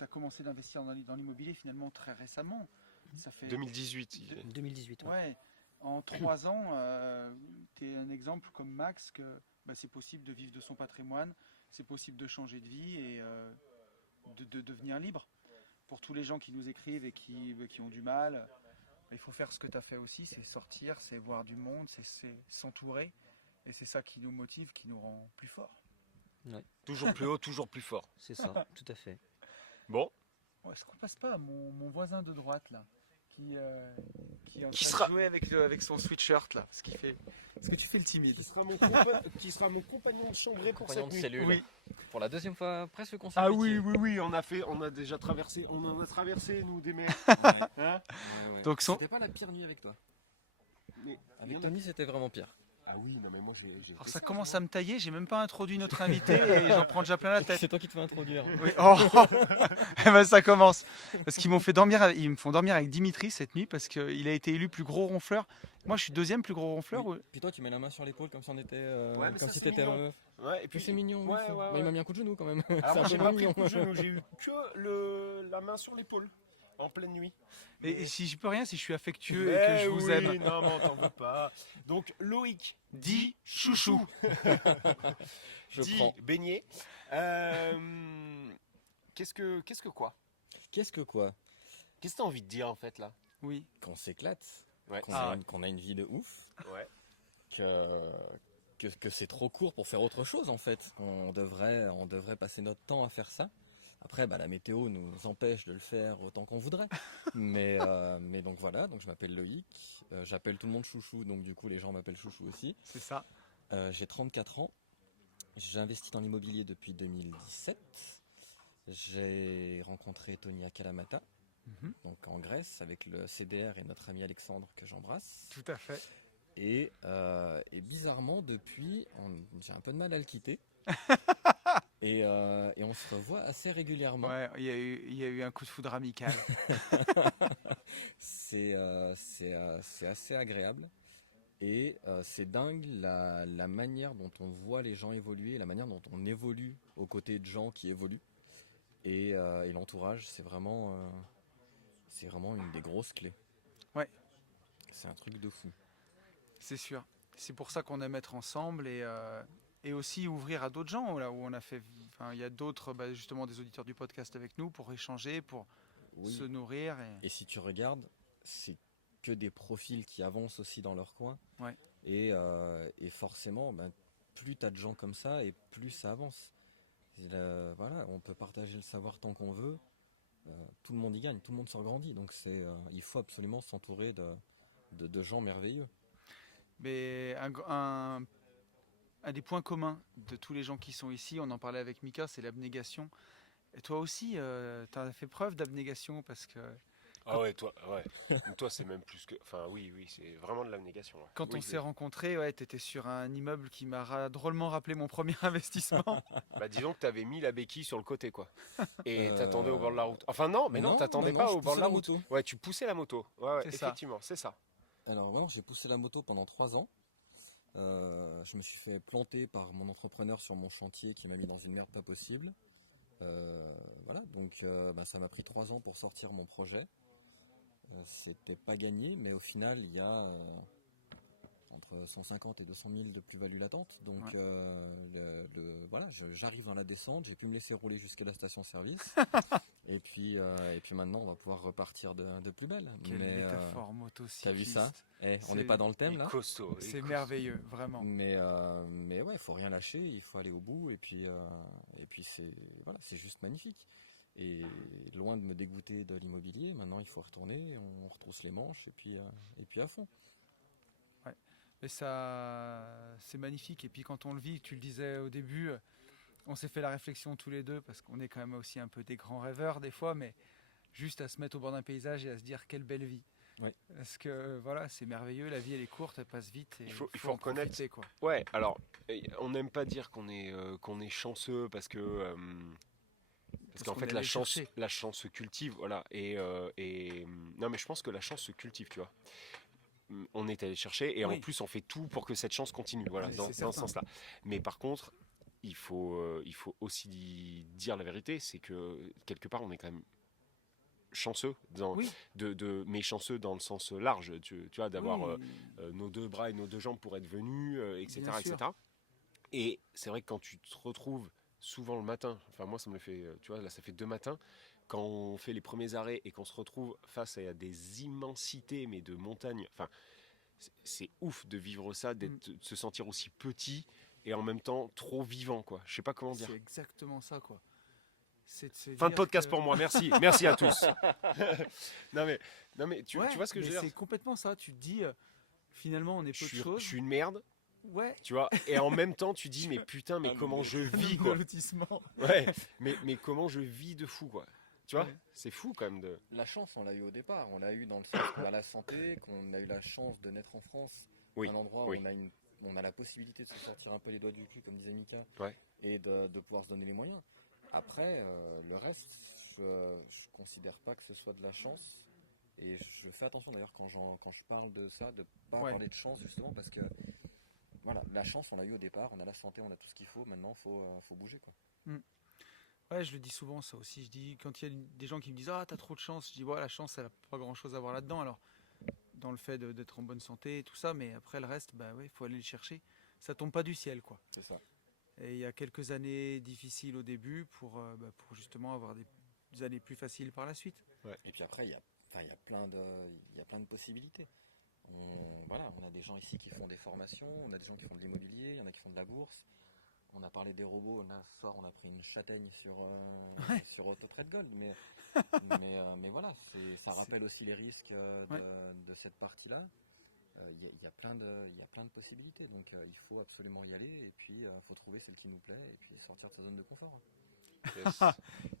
as commencé d'investir dans l'immobilier finalement très récemment. Ça fait 2018. 2018, ouais. En 3 ans, tu es un exemple comme Max que c'est possible de vivre de son patrimoine, c'est possible de changer de vie et de devenir libre. Pour tous les gens qui nous écrivent et qui ont du mal, il faut faire ce que tu as fait aussi, c'est sortir, c'est voir du monde, c'est s'entourer. Et c'est ça qui nous motive, qui nous rend plus forts. Ouais. Toujours plus haut, toujours plus fort. C'est ça, tout à fait. Bon. Est-ce qu'on passe pas à mon voisin de droite là, qui est en train sera... de jouer avec son sweatshirt là, ce que tu fais le timide. Qui sera mon compagnon de chambrée pour cette nuit. Cellule. Oui. Pour la 2e fois presque consécutive. Ah oui, on a déjà traversé, nous des mers. Hein Donc c'était pas la pire nuit avec toi. Avec Tony, c'était vraiment pire. Ah oui, non mais moi j'ai alors ça commence à me tailler, j'ai même pas introduit notre invité et j'en prends déjà plein la tête. C'est toi qui te fais introduire. Oui. Ça commence. Parce qu'ils me font dormir avec Dimitri cette nuit parce qu'il a été élu plus gros ronfleur. Moi je suis 2e plus gros ronfleur. Oui. Puis toi tu mets la main sur l'épaule comme si on était comme si t'étais un meuf. Ouais, et puis c'est mignon. Ouais. Il m'a mis un coup de genou quand même. Alors j'ai pas pris un coup de genou, j'ai eu que la main sur l'épaule en pleine nuit. Et si je peux rien, si je suis affectueux et que je vous aime. Non, mais on t'en veut pas. Donc Loïc dit chouchou. dit prends. beignet. Qu'est-ce que quoi? Qu'est-ce que quoi? Qu'est-ce que t'as envie de dire en fait là? Oui. Qu'on s'éclate. Ouais. Qu'on a une vie de ouf. Ouais. Que c'est trop court pour faire autre chose en fait. On devrait passer notre temps à faire ça. Après, la météo nous empêche de le faire autant qu'on voudrait. mais donc voilà, donc je m'appelle Loïc. J'appelle tout le monde chouchou, donc du coup les gens m'appellent chouchou aussi. C'est ça. J'ai 34 ans. J'investis dans l'immobilier depuis 2017. J'ai rencontré Tony à Kalamata, donc en Grèce, avec le CDR et notre ami Alexandre que j'embrasse. Tout à fait. Et bizarrement, depuis, j'ai un peu de mal à le quitter. Et on se revoit assez régulièrement. Ouais, il y a eu un coup de foudre amical. C'est assez agréable. Et c'est dingue la manière dont on voit les gens évoluer, la manière dont on évolue aux côtés de gens qui évoluent. Et l'entourage, c'est vraiment une des grosses clés. Ouais. C'est un truc de fou. C'est sûr. C'est pour ça qu'on aime être ensemble et aussi ouvrir à d'autres gens. Là où on a fait, il y a d'autres, justement, des auditeurs du podcast avec nous pour échanger, pour se nourrir. Et si tu regardes, c'est que des profils qui avancent aussi dans leur coin. Ouais. Et forcément, plus tu as de gens comme ça et plus ça avance. Voilà, on peut partager le savoir tant qu'on veut. Tout le monde y gagne, tout le monde s'en grandit. Donc il faut absolument s'entourer de gens merveilleux. Mais un des points communs de tous les gens qui sont ici, on en parlait avec Mika, c'est l'abnégation. Et toi aussi, tu as fait preuve d'abnégation parce que... Ah ouais, toi c'est même plus que... Enfin oui, c'est vraiment de l'abnégation. Ouais. Quand on s'est rencontrés, tu étais sur un immeuble qui m'a drôlement rappelé mon premier investissement. Disons que tu avais mis la béquille sur le côté, quoi. Et t'attendais au bord de la route. Enfin non, t'attendais pas au bord de la route. Ouais, tu poussais la moto. Ouais, effectivement, c'est ça. Alors voilà, j'ai poussé la moto pendant 3 ans. Je me suis fait planter par mon entrepreneur sur mon chantier qui m'a mis dans une merde pas possible. Voilà, donc ça m'a pris 3 ans pour sortir mon projet. C'était pas gagné, mais au final, il y a entre 150 et 200 000 de plus-value latente. Donc voilà, j'arrive dans la descente, j'ai pu me laisser rouler jusqu'à la station-service. et puis maintenant, on va pouvoir repartir de plus belle. Quelle métaphore motocycliste. T'as vu ça? On n'est pas dans le thème là. Costaud. C'est merveilleux, vraiment. Mais ouais, il faut rien lâcher, il faut aller au bout. Et puis c'est juste magnifique. Et loin de me dégoûter de l'immobilier, maintenant il faut retourner, on retrousse les manches et puis à fond. Ouais. Et ça, c'est magnifique. Et puis quand on le vit, tu le disais au début, on s'est fait la réflexion tous les deux parce qu'on est quand même aussi un peu des grands rêveurs des fois, mais juste à se mettre au bord d'un paysage et à se dire quelle belle vie. Ouais. Parce que voilà, c'est merveilleux, la vie elle est courte, elle passe vite. Et il faut reconnaître. Profiter, quoi. Ouais, alors on n'aime pas dire qu'on est chanceux parce que. Parce qu'en fait, la chance se cultive, voilà. Et non, mais je pense que la chance se cultive, tu vois. On est allé chercher et en plus, on fait tout pour que cette chance continue, voilà, dans ce sens-là. Mais par contre, il faut aussi dire la vérité, c'est que quelque part, on est quand même chanceux, mais chanceux dans le sens large, tu vois, d'avoir nos 2 bras et nos 2 jambes pour être venus, etc., etc. Et c'est vrai que quand tu te retrouves souvent le matin, enfin moi ça me le fait, tu vois, là ça fait 2 matins, quand on fait les premiers arrêts et qu'on se retrouve face à des immensités, mais de montagnes, enfin c'est ouf de vivre ça, de se sentir aussi petit et en même temps trop vivant, quoi. Je sais pas comment dire. C'est exactement ça, quoi. Fin de podcast pour moi, merci à tous. non mais tu vois ce que je veux dire. C'est complètement ça, tu te dis finalement on est peu de choses. Je suis une merde. Ouais. Tu vois, et en même temps tu dis mais putain, mais comment je vis, quoi. Ouais, mais comment je vis de fou, quoi. Tu vois, c'est fou quand même de. La chance, on l'a eu au départ. On l'a eu dans le sens de la santé, qu'on a eu la chance de naître en France, un endroit où on a la possibilité de se sortir un peu les doigts du cul, comme disait Mika, et de pouvoir se donner les moyens. Après, le reste, je considère pas que ce soit de la chance. Et je fais attention d'ailleurs quand je parle de ça, de pas parler de chance justement parce que voilà, la chance on l'a eu au départ, on a la santé, on a tout ce qu'il faut, maintenant faut bouger, quoi. Ouais, je le dis souvent ça aussi, je dis quand il y a des gens qui me disent ah t'as trop de chance, je dis ouais la chance elle a pas grand chose à voir là-dedans, alors dans le fait d'être en bonne santé et tout ça, mais après le reste faut aller le chercher, ça tombe pas du ciel, quoi. C'est ça. Et il y a quelques années difficiles au début pour justement avoir des années plus faciles par la suite. Ouais. Et puis après il y a plein de possibilités. On a des gens ici qui font des formations, on a des gens qui font de l'immobilier, il y en a qui font de la bourse. On a parlé des robots, là ce soir on a pris une châtaigne sur Autotrade Gold, mais voilà, ça rappelle aussi les risques de cette partie-là. Il y a plein de possibilités, donc il faut absolument y aller et puis il faut trouver celle qui nous plaît et puis sortir de sa zone de confort. Yes.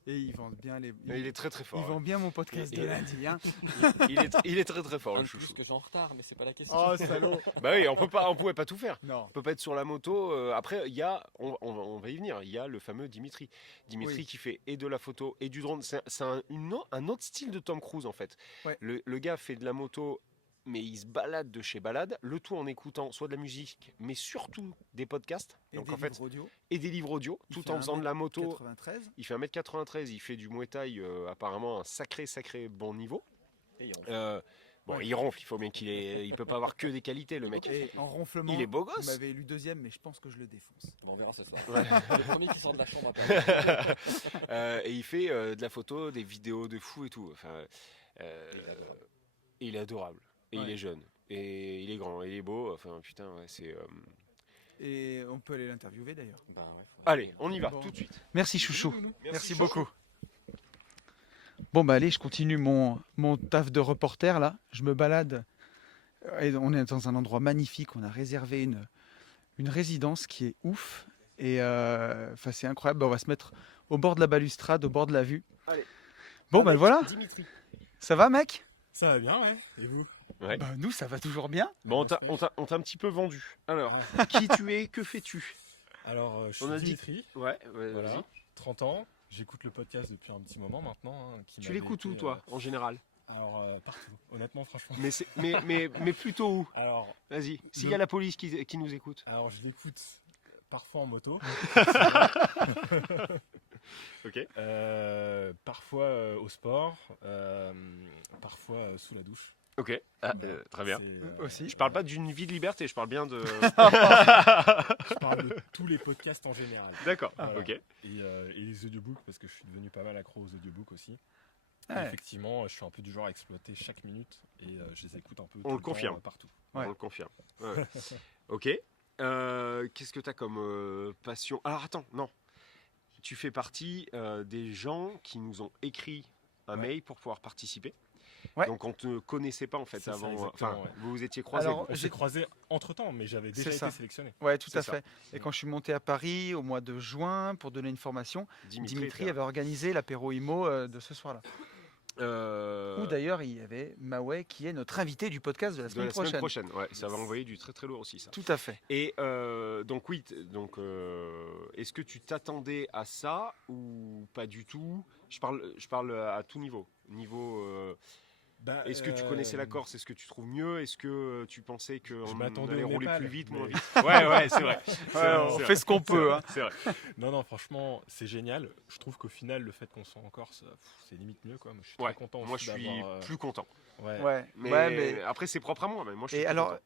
Et ils vendent bien les. Il est très très fort. Ils vendent bien mon podcast de lundi. Hein. Il est très très fort, le chouchou. Plus que je suis en retard, mais c'est pas la question. Oh, salaud. Bah oui, on pouvait pas tout faire. Non. On peut pas être sur la moto. Après, il y a, on va y venir. Il y a le fameux Dimitri. Dimitri qui fait et de la photo et du drone. C'est un autre style de Tom Cruise en fait. Ouais. Le gars fait de la moto, mais il se balade de chez balade. Le tout en écoutant soit de la musique, mais surtout des podcasts. Et Donc des en fait, livres audio. et des livres audio, Il tout fait en faisant de la moto. 93. Il fait 1m93. Il fait du Muay Thai, apparemment un sacré bon niveau. Et Il ronfle, il faut bien il peut pas avoir que des qualités, le mec. Et en ronflement. Il est beau Vous gosse. m'avez élu deuxième, mais je pense que je le défonce. on verra ce soir. Ouais. Le premier qui sort de la chambre après. Et il fait de la photo, des vidéos de fou et tout. Enfin, il est adorable. Et il est jeune. Et il est grand. Et il est beau. Enfin, putain, ouais, c'est. Et on peut aller l'interviewer d'ailleurs. Bah ouais, Allez, on y va Bon. tout de suite. Merci chouchou. Merci beaucoup. Bon bah allez, je continue mon taf de reporter là. Je me balade. Et on est dans un endroit magnifique. On a réservé une résidence qui est ouf. Et c'est incroyable. Bah, on va se mettre au bord de la balustrade, au bord de la vue. Allez. Bon bah voilà. Dimitri. Ça va mec? Ça va bien, ouais. Et vous? Ouais. Bah, nous ça va toujours bien. Bon, on t'a un petit peu vendu. Alors, qui tu es, que fais-tu? Alors, je On a suis dit- Dimitri, Ouais, voilà, vas-y. 30 ans. J'écoute le podcast depuis un petit moment maintenant. Hein, qui Tu m'avait l'écoutes où, été, toi, en général? Alors, partout, honnêtement, franchement. mais plutôt où? Alors, Vas-y. S'il y a la police qui nous écoute. alors, je l'écoute parfois en moto. Ok. Parfois au sport. Parfois sous la douche. Ok. Très bien. C'est, Aussi. Je parle pas d'une vie de liberté, je parle bien de. Je parle de tous les podcasts en général. D'accord. Voilà. Ok. Et les audiobooks, parce que je suis devenu pas mal accro aux audiobooks aussi. Et Ouais. effectivement, je suis un peu du genre à exploiter chaque minute et je les écoute un peu On tout le confirme. temps, partout. Ouais. On le confirme. Ouais. Ok. Qu'est-ce que tu as comme passion? Alors attends, non. Tu fais partie des gens qui nous ont écrit un mail pour pouvoir participer. Ouais. Donc on te connaissait pas en fait C'est ça, avant. exactement, Enfin, ouais. vous vous étiez croisés. Alors, On s'est croisés entre temps, mais j'avais déjà C'est ça. été sélectionné. Ouais, tout C'est à ça. fait. Et quand je suis monté à Paris au mois de juin pour donner une formation, Dimitri était avait organisé l'apéro IMO de ce soir-là. là. Où d'ailleurs il y avait Maoué qui est notre invité du podcast de la De semaine la semaine prochaine. prochaine. Ouais, ça va envoyer du très très lourd aussi ça. Tout à fait. Et donc oui, est-ce que tu t'attendais à ça ou pas du tout? Je parle à tout niveau. Bah, Est-ce que tu connaissais la Corse? Est-ce que tu trouves mieux? Est-ce que tu pensais qu'on m'attendais allait au rouler Népal, plus vite, moins mais- vite? Ouais, c'est vrai. on fait ce qu'on peut. Hein. C'est vrai. Non, franchement, c'est génial. Je trouve qu'au final, le fait qu'on soit en Corse, c'est limite mieux. Quoi. Moi, je suis Ouais, très content moi aussi je suis d'avoir, plus content. Ouais. Ouais. Mais, mais après c'est propre à moi. Mais moi je suis et plus alors, content.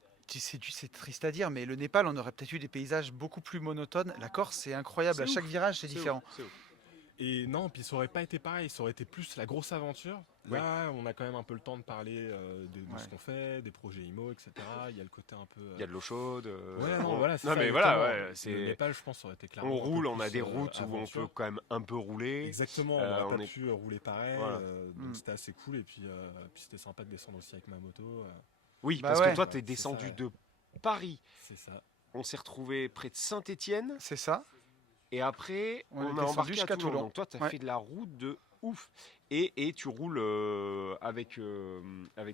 c'est triste à dire, mais le Népal, on aurait peut-être eu des paysages beaucoup plus monotones. La Corse, c'est incroyable. C'est À chaque ouf. virage, c'est C'est différent. ouf, c'est ouf. Et non, puis ça aurait pas été pareil. Ça aurait été plus la grosse aventure. Là, on a quand même un peu le temps de parler de ce qu'on fait, des projets IMO, etc. Il y a le côté un peu. Il y a de l'eau chaude. Ouais, non, voilà, c'est non ça, mais voilà, exactement. ouais, Le c'est. Népal, je pense, ça aurait été clairement. On un peu roule, on a plus, des routes où on aventure. peut quand même un peu rouler. Exactement, on n'aurait on pas est- pu rouler pareil. Voilà. Donc c'était assez cool. Et puis c'était sympa de descendre aussi avec ma moto. Oui, Bah parce ouais. que toi t'es C'est descendu ça, ouais. de Paris. C'est ça. On s'est retrouvé près de Saint-Étienne. C'est ça. Et après, On est on a descendu embarqué jusqu'à à Toulon. Toulon. Donc toi, tu as Ouais. fait de la route de ouf. Et tu roules avec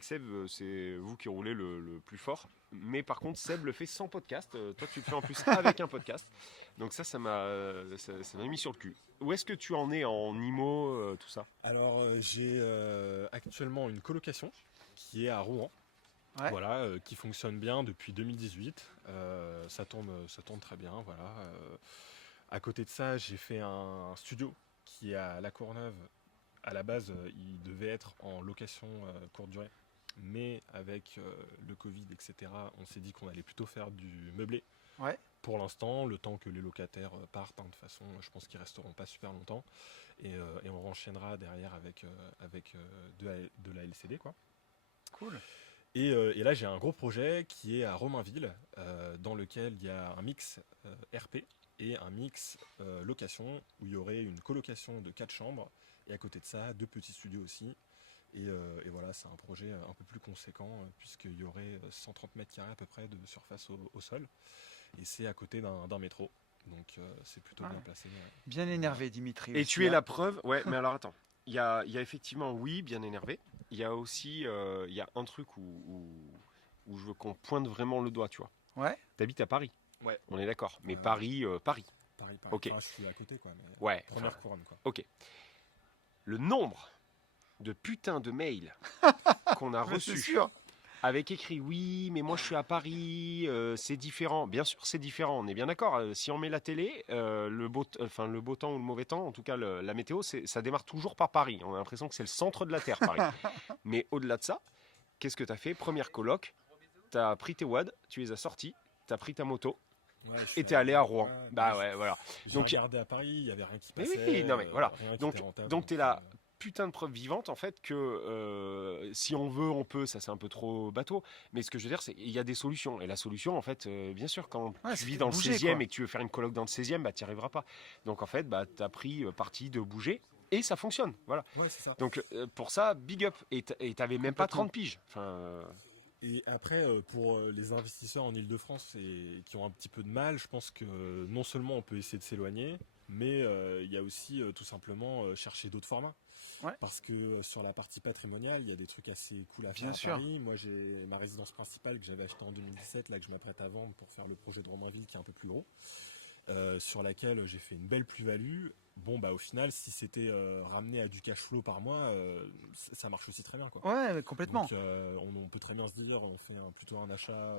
Seb, c'est vous qui roulez le plus fort. Mais par contre, Seb le fait sans podcast. Toi, tu le fais en plus avec un podcast. Donc ça m'a mis sur le cul. Où est-ce que tu en es en IMO, tout ça? Alors j'ai actuellement une colocation qui est à Rouen. Ouais. Voilà, qui fonctionne bien depuis 2018. Ça tourne très bien. Voilà. À côté de ça, j'ai fait un studio qui est à La Courneuve. À la base, il devait être en location courte durée. Mais avec le Covid, etc., on s'est dit qu'on allait plutôt faire du meublé. Ouais. Pour l'instant, le temps que les locataires partent, hein, de toute façon, je pense qu'ils resteront pas super longtemps. Et on renchaînera derrière avec de la LCD, quoi. Cool. Et là, j'ai un gros projet qui est à Romainville, dans lequel il y a un mix RP et un mix location, où il y aurait une colocation de 4 chambres, et à côté de ça, 2 petits studios aussi. Et voilà, c'est un projet un peu plus conséquent, puisqu'il y aurait 130 mètres carrés à peu près de surface au sol, et c'est à côté d'un métro. Donc c'est plutôt bien placé. Ouais. Bien énervé, Dimitri. Et aussi, tu es hein. la preuve. Ouais, mais alors attends. Il y a effectivement, oui, bien énervé. Il y a aussi il y a un truc où je veux qu'on pointe vraiment le doigt, tu vois. Ouais. T'habites à Paris. Ouais. On est d'accord. Mais Paris. Paris. Ok. Enfin, je suis à côté, quoi. Mais Ouais. première couronne, quoi. Ok. Le nombre de putains de mails qu'on a reçus avec écrit oui, mais moi je suis à Paris, c'est différent. Bien sûr, c'est différent. On est bien d'accord. Si on met la télé, le beau temps ou le mauvais temps, en tout cas la météo, ça démarre toujours par Paris. On a l'impression que c'est le centre de la terre, Paris. Mais au-delà de ça, qu'est-ce que tu as fait? Première coloc, tu as pris tes wads, tu les as sortis, tu as pris ta moto. Ouais, et t'es allé à Rouen. Ouais, bah ouais, voilà. J'ai regardé à Paris, il n'y avait rien qui Mais passait. oui, non mais voilà. Donc t'es là, là. putain de preuve vivante en fait que si on veut, on peut. Ça c'est un peu trop bateau. Mais ce que je veux dire, c'est qu'il y a des solutions. Et la solution, en fait, bien sûr, quand tu vis dans le 16e et que tu veux faire une coloc dans le 16e, bah t'y arriveras pas. Donc en fait, bah t'as pris parti de bouger. Et ça fonctionne, voilà. Ouais, c'est ça. Donc pour ça, big up. Et t'avais même pas 30 piges. Enfin. Et après, pour les investisseurs en Ile-de-France et qui ont un petit peu de mal, je pense que non seulement on peut essayer de s'éloigner, mais il y a aussi tout simplement chercher d'autres formats. Ouais. Parce que sur la partie patrimoniale, il y a des trucs assez cool à faire sûr. à Paris. Moi, j'ai ma résidence principale que j'avais achetée en 2017, là que je m'apprête à vendre pour faire le projet de Romainville qui est un peu plus gros. Sur laquelle j'ai fait une belle plus-value. Bon, bah au final, si c'était ramené à du cash flow par mois, ça marche aussi très bien, quoi. Ouais, mais complètement. Donc, on peut très bien se dire, on fait plutôt un achat,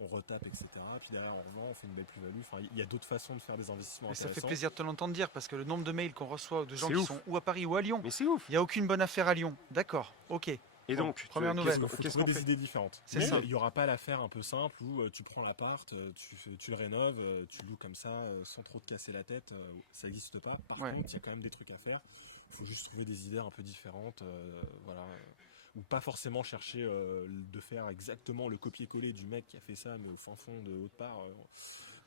on retape, etc. Puis derrière, on revend, on fait une belle plus-value. Enfin, il y a d'autres façons de faire des investissements Et ça intéressants. fait plaisir de te l'entendre dire parce que le nombre de mails qu'on reçoit de gens C'est qui ouf. sont ou à Paris ou à Lyon, Mais c'est ouf. il n'y a aucune bonne affaire à Lyon. D'accord, ok. Et donc, première nouvelle. Il faut qu'est-ce trouver qu'on des fait? idées différentes. C'est Mais ça. il n'y aura pas l'affaire un peu simple où tu prends l'appart, tu le rénoves, tu loues comme ça sans trop te casser la tête. Ça n'existe pas. Par Ouais. contre, il y a quand même des trucs à faire. Il faut juste trouver des idées un peu différentes. Voilà. Ou pas forcément chercher de faire exactement le copier-coller du mec qui a fait ça, mais au fin fond de haute part.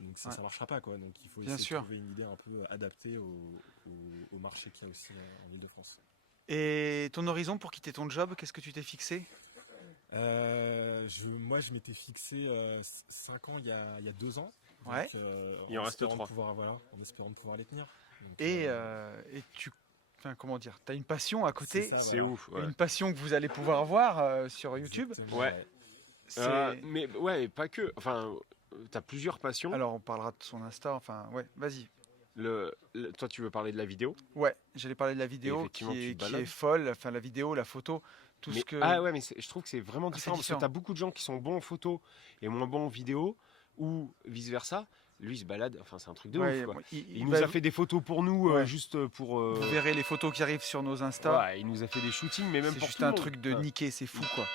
Donc ça ne marchera pas, quoi. Donc il faut Bien essayer sûr. de trouver une idée un peu adaptée au marché qu'il y a aussi en Ile-de-France. Et ton horizon pour quitter ton job, qu'est-ce que tu t'es fixé? Moi, je m'étais fixé 5 ans il y a 2 ans. Donc, Ouais. Il en reste espérant 3. En espérant de pouvoir les tenir. Donc, Et tu, enfin, comment dire, t'as une passion à côté, ça, C'est voilà. ouf. Ouais. une passion que vous allez pouvoir voir sur YouTube. Exactement, Ouais. C'est- Mais ouais, pas que. Enfin, t'as plusieurs passions. Alors on parlera de son Insta. Enfin, ouais, vas-y. Toi, tu veux parler de la vidéo. Ouais, j'allais parler de la vidéo effectivement, tu te qui est balades. folle. Enfin, la vidéo, la photo, tout Mais- ce que. Ah ouais, mais je trouve que c'est vraiment c'est différent parce que différent. t'as beaucoup de gens qui sont bons en photo et moins bons en vidéo ou vice versa. Lui, il se balade. Enfin, c'est un truc de Ouais, ouf. Quoi. bon, Il nous a fait des photos pour nous, Ouais. juste pour. Vous verrez les photos qui arrivent sur nos Insta. Ouais, il nous a fait des shootings, mais même C'est pour juste tout le un monde. truc de Enfin, niquer, c'est fou quoi.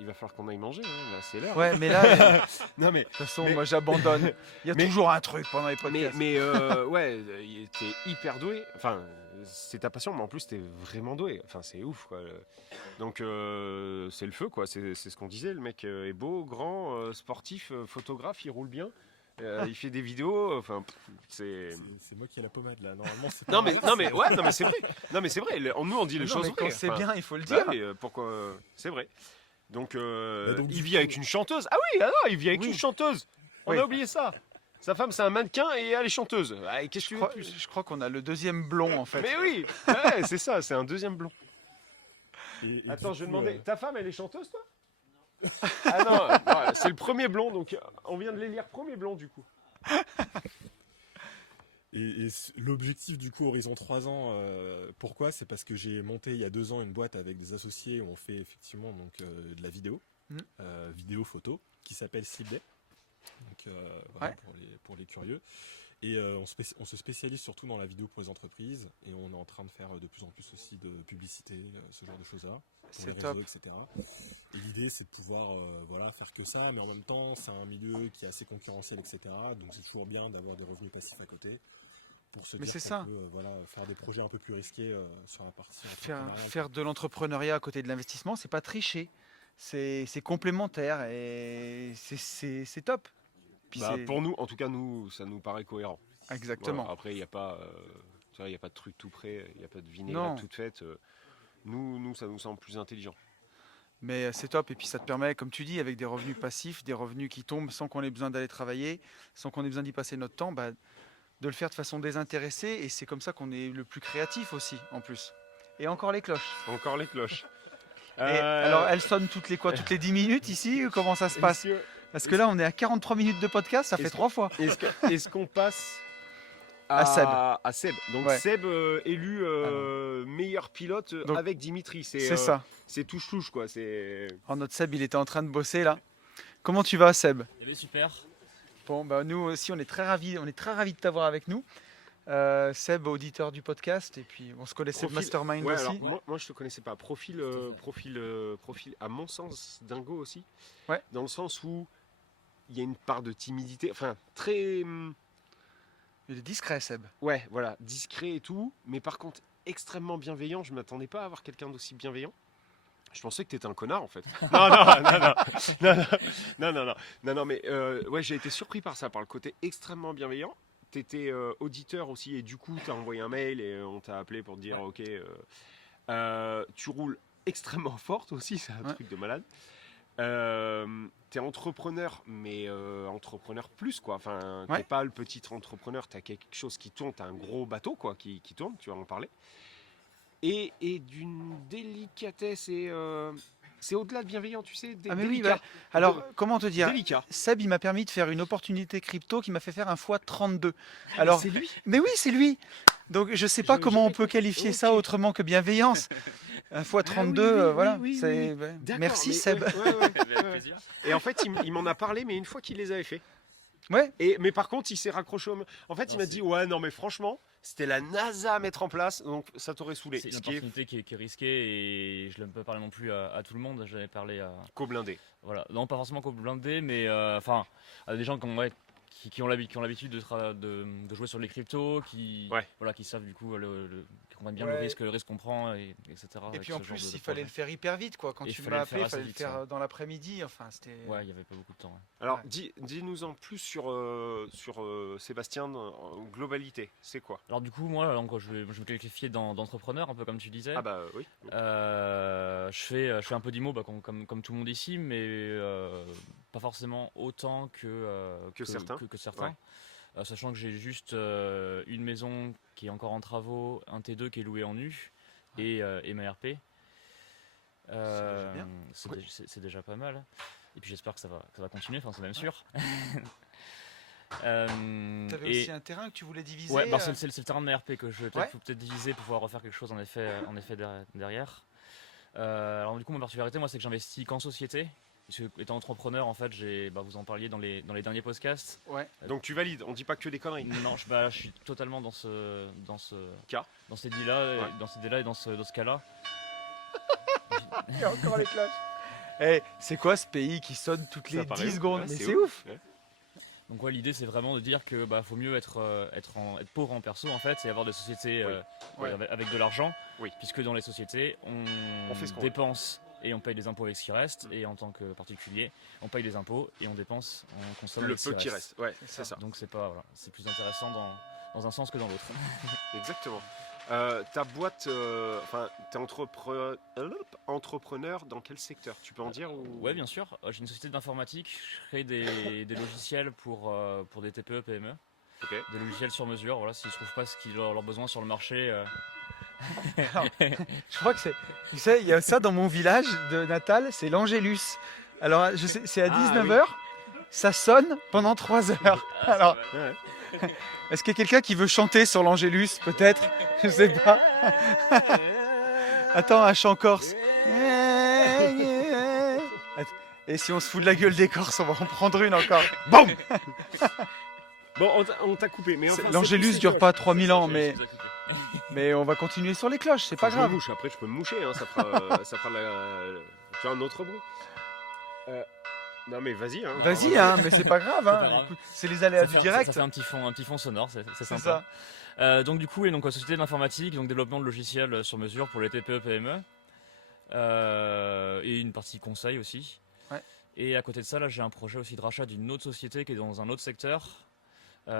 Il va falloir qu'on aille manger. Hein. Là, c'est l'heure. Ouais, mais là, de Non mais. toute façon, Mais- moi j'abandonne. Il y a Mais- toujours un truc pendant les podcasts. Mais ouais, t'es hyper doué. Enfin, c'est ta passion, mais en plus t'es vraiment doué. Enfin, c'est ouf, quoi. Donc c'est le feu, quoi. C'est ce qu'on disait. Le mec est beau, grand, sportif, photographe, il roule bien. Il fait des vidéos. Enfin, c'est. C'est moi qui ai la pommade là. Normalement, c'est Non pas mais moi, non mais ouais, non mais c'est vrai. Non mais c'est vrai. Nous on dit les Non, choses mais quand vraies. c'est Enfin, bien, il faut le bah dire. oui, pourquoi c'est vrai. Donc, donc, il du vit coup- avec une chanteuse. Ah oui, alors il vit avec Oui. une chanteuse. On Oui. a oublié ça. Sa femme, c'est un mannequin et elle est chanteuse. Ah, qu'est-ce que tu veux de plus? Je crois qu'on a le deuxième blond en fait. Mais oui, ouais, c'est ça, c'est un deuxième blond. Et Attends, du je vais coup, demander, ta femme, elle est chanteuse, toi? Ah non, non, c'est le premier blond, donc on vient de l'élire premier blond, du coup. L'objectif du coup Horizon 3 ans, pourquoi? C'est parce que j'ai monté il y a 2 ans une boîte avec des associés où on fait effectivement donc, de la vidéo, vidéo photo, qui s'appelle Sleep Day. Donc, voilà, Ouais. pour les curieux. Et on se spécialise surtout dans la vidéo pour les entreprises et on est en train de faire de plus en plus aussi de publicité, ce genre de choses-là, pour C'est les top. réseaux, etc. Et l'idée c'est de pouvoir voilà, faire que ça, mais en même temps c'est un milieu qui est assez concurrentiel, etc. Donc c'est toujours bien d'avoir des revenus passifs à côté pour se Mais dire c'est qu'on ça. peut voilà, faire des projets un peu plus risqués sur la partie Faire, entrepreneuriale. faire de l'entrepreneuriat à côté de l'investissement, c'est pas tricher. C'est complémentaire et c'est top. Puis Bah, c'est- pour nous, en tout cas, nous, ça nous paraît cohérent. Exactement. Voilà, après, il n'y a pas, tu vois, il y a pas de truc tout prêt, il n'y a pas de Non. vinaigrette toute faite. Nous, ça nous semble plus intelligent. Mais c'est top. Et puis ça te permet, comme tu dis, avec des revenus passifs, des revenus qui tombent sans qu'on ait besoin d'aller travailler, sans qu'on ait besoin d'y passer notre temps, de le faire de façon désintéressée. Et c'est comme ça qu'on est le plus créatif aussi, en plus. Et encore les cloches. Encore les cloches. Alors, elles sonnent toutes les 10 minutes ici, ou comment ça se passe? Parce que là, on est à 43 minutes de podcast, ça fait 3 fois. Est-ce qu'on passe à Seb. Donc ouais. Seb élu meilleur pilote donc, avec Dimitri. C'est ça. C'est touche-touche quoi. Alors notre Seb, il était en train de bosser là. Comment tu vas, Seb? Eh bien, super. Bon, nous aussi, on est très ravis de t'avoir avec nous. Seb, auditeur du podcast, et puis on se connaissait de Mastermind aussi. Alors, moi, je te connaissais pas. Profil, à mon sens, dingo aussi. Ouais. Dans le sens où il y a une part de timidité, enfin très. Il est discret, Seb. Ouais, voilà, discret et tout, mais par contre extrêmement bienveillant. Je m'attendais pas à avoir quelqu'un d'aussi bienveillant. Je pensais que t'étais un connard en fait. Non, mais ouais, j'ai été surpris par ça, par le côté extrêmement bienveillant. T'étais auditeur aussi et du coup t'as envoyé un mail et on t'a appelé pour te dire ok, tu roules extrêmement forte aussi, c'est un truc de malade. T'es entrepreneur, mais entrepreneur plus quoi. Enfin, t'es pas le petit entrepreneur, t'as quelque chose qui tourne, t'as un gros bateau quoi qui tourne, tu vas en parler. Et d'une délicatesse et c'est au-delà de bienveillant, tu sais. Mais oui, alors comment te dire, délicat. Seb, il m'a permis de faire une opportunité crypto qui m'a fait faire un x32. Alors, c'est lui. Mais oui, c'est lui. Donc je sais pas comment on peut qualifier ça autrement que bienveillance. Un x32, voilà. Oui. Merci Seb. Ouais. Et en fait, il m'en a parlé, mais une fois qu'il les avait fait. Ouais. Mais par contre, il s'est raccroché au. En fait, il m'a dit ouais, non, mais franchement, c'était la NASA à mettre en place, donc ça t'aurait saoulé. C'est une opportunité qui est risquée et je ne peux pas parler non plus à tout le monde. J'avais parlé à. Qu'au blindé. Voilà, non, pas forcément qu'au blindé, mais enfin, à des gens qui ont l'habitude de jouer sur les cryptos, qui savent du coup qui comprennent bien le risque qu'on prend, etc. Et puis en plus, il fallait le faire hyper vite, quoi. Quand tu m'as appelé, il fallait le faire dans l'après-midi. Enfin, c'était. Ouais, il n'y avait pas beaucoup de temps. Ouais. Alors, dis-nous en plus sur Sébastien en globalité. C'est quoi? Alors du coup, moi, je me qualifiais d'entrepreneur, un peu comme tu disais. Ah bah oui. Je fais un peu d'IMO, comme tout le monde ici, mais pas forcément autant que certains. Ouais. Sachant que j'ai juste une maison qui est encore en travaux, un T2 qui est loué en nu et ma RP. C'est déjà pas mal. Et puis j'espère que ça va continuer, enfin c'est même sûr. T'avais aussi un terrain que tu voulais diviser. Ouais, c'est le terrain de ma RP que je faut peut-être diviser pour pouvoir refaire quelque chose en effet derrière. Alors du coup, ma particularité, moi, c'est que j'investis qu'en société. Parce que, étant entrepreneur, en fait, vous en parliez dans les derniers podcasts. Ouais. Donc tu valides, on dit pas que des conneries. Non, je suis totalement dans ce cas, dans ces idées-là, dans ces idées-là et dans ce cas-là. Il y a encore les cloches. C'est quoi ce pays qui sonne toutes les 10 secondes? Mais c'est ouf. Ouais. Donc l'idée c'est vraiment de dire que faut mieux être pauvre en perso en fait, et avoir des sociétés avec de l'argent, puisque dans les sociétés on fait ce qu'on dépense et on paye des impôts avec ce qui reste, et en tant que particulier on paye des impôts et on dépense, on consomme le peu qui reste. Ouais, c'est ça. Donc c'est plus intéressant dans un sens que dans l'autre. Exactement. Ta boîte, t'es entrepreneur dans quel secteur? Tu peux en dire ou... Ouais, bien sûr. J'ai une société d'informatique. Je crée des logiciels pour des TPE, PME. Okay. Des logiciels sur mesure. Voilà, s'ils ne trouvent pas ce qu'ils ont besoin sur le marché. Alors, je crois que tu sais, il y a ça dans mon village de natal, c'est l'Angélus. Alors, c'est à 19h. Ça sonne pendant 3 heures. Alors, est-ce qu'il y a quelqu'un qui veut chanter sur l'Angélus, peut-être? Je sais pas. Attends, un chant corse. Et si on se fout de la gueule des Corses, on va en prendre une encore. Boum. Bon, on t'a coupé. Mais enfin, l'Angélus dure pas 3000 ans, mais on va continuer sur les cloches, c'est pas grave. Je me mouche. Après, je peux me moucher, hein, ça fera tu as un autre bruit. Non mais vas-y. Vas-y, mais c'est pas grave. Écoute, c'est les aléas du direct. Ça fait un petit fond sonore, c'est sympa. Donc du coup, société d'informatique, donc développement de logiciels sur mesure pour les TPE, PME, et une partie conseil aussi. Ouais. Et à côté de ça, là, j'ai un projet aussi de rachat d'une autre société qui est dans un autre secteur,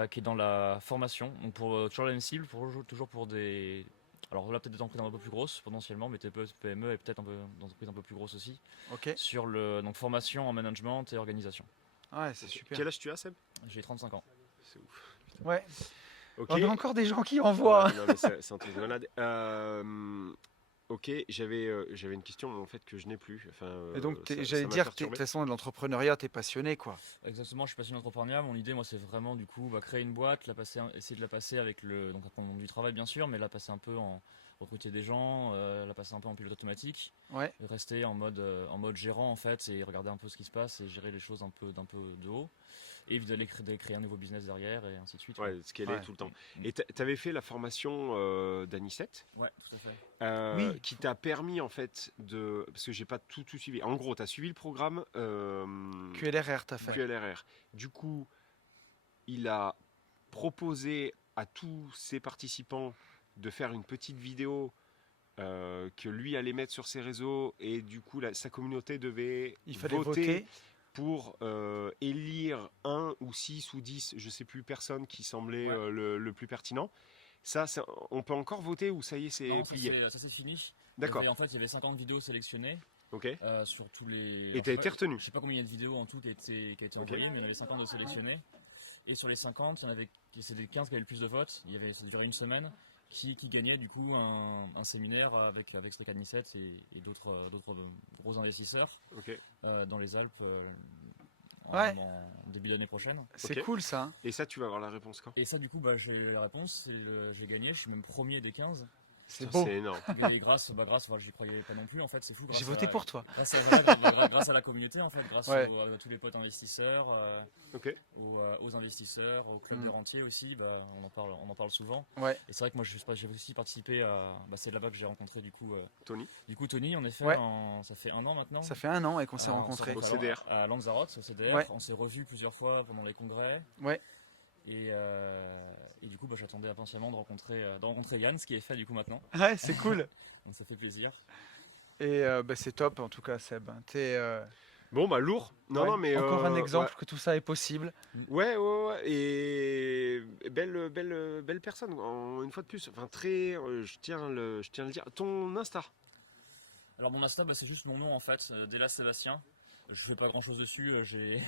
qui est dans la formation. Donc toujours la même cible, toujours pour des Alors là, peut-être des entreprises un peu plus grosses, potentiellement, mais TPE, PME et peut-être d'entreprises un peu plus grosses aussi. Ok. Sur donc formation en management et organisation. Ouais, c'est super. Quel âge tu as, Seb? J'ai 35 ans. C'est ouf. Ouais. Ok. On a encore des gens qui envoient. Non, mais c'est un truc de malade. Ok, j'avais une question en fait que je n'ai plus. Et donc, j'allais dire, de toute façon, l'entrepreneuriat, t'es passionné, quoi. Exactement, je suis passionné d'entrepreneuriat. Mon idée, moi, c'est vraiment du coup créer une boîte, essayer de la passer avec donc après le monde du travail, bien sûr, mais la passer un peu en recruter des gens, la passer un peu en pilote automatique, rester en mode gérant en fait, et regarder un peu ce qui se passe et gérer les choses d'un peu de haut. Et d'aller créer un nouveau business derrière et ainsi de suite. Ouais, scaler tout le temps. Et tu avais fait la formation d'Anicette. Ouais, tout à fait. Qui t'a permis en fait de... Parce que j'ai pas tout suivi. En gros, tu as suivi le programme... QLRR, t'as fait. QLRR. Du coup, il a proposé à tous ses participants de faire une petite vidéo que lui allait mettre sur ses réseaux. Et du coup, sa communauté devait voter pour élire 1 ou 6 ou 10, je sais plus, personnes qui semblaient le plus pertinent. Ça, on peut encore voter ou ça y est, c'est plié? Ça c'est fini. D'accord. En fait, il y avait 50 vidéos sélectionnées. Ok. Sur tous les... Et tu as été retenu? Je sais pas combien il y a de vidéos en tout qui a été envoyées, mais il y en avait 50 de sélectionnées. Et sur les 50, c'était les 15 qui avaient le plus de votes. Ça durait une semaine. Qui gagnait du coup un séminaire avec Stéphane Anicette et d'autres gros investisseurs dans les Alpes en début d'année prochaine. C'est cool ça. Et ça, tu vas avoir la réponse quand? Et ça, du coup, j'ai la réponse, j'ai gagné, je suis même premier des 15. C'est beau. C'est énorme. Et grâce, j'y croyais pas non plus, en fait, c'est fou. J'ai voté pour toi. Grâce à la communauté, en fait, grâce à tous les potes investisseurs, aux investisseurs, au club des rentiers aussi, on en parle souvent. Ouais. Et c'est vrai que moi, j'ai aussi participé à. C'est là-bas que j'ai rencontré du coup Tony. Tony, en effet, ça fait 1 an maintenant. Ça fait 1 an et qu'on s'est rencontrés. Au CDR. À Lanzarote, au CDR. On s'est revus plusieurs fois pendant les congrès. Ouais. Et du coup, j'attendais impatiemment de rencontrer Yann, ce qui est fait du coup maintenant. Ouais, c'est cool. Donc ça fait plaisir. Et c'est top en tout cas, Seb. Bon, lourd. Non, mais encore un exemple que tout ça est possible. Ouais. Et belle personne. Une fois de plus. Enfin, je tiens à le dire. Ton Insta. Alors mon Insta, c'est juste mon nom en fait, Delas Sébastien. Je fais pas grand chose dessus, j'ai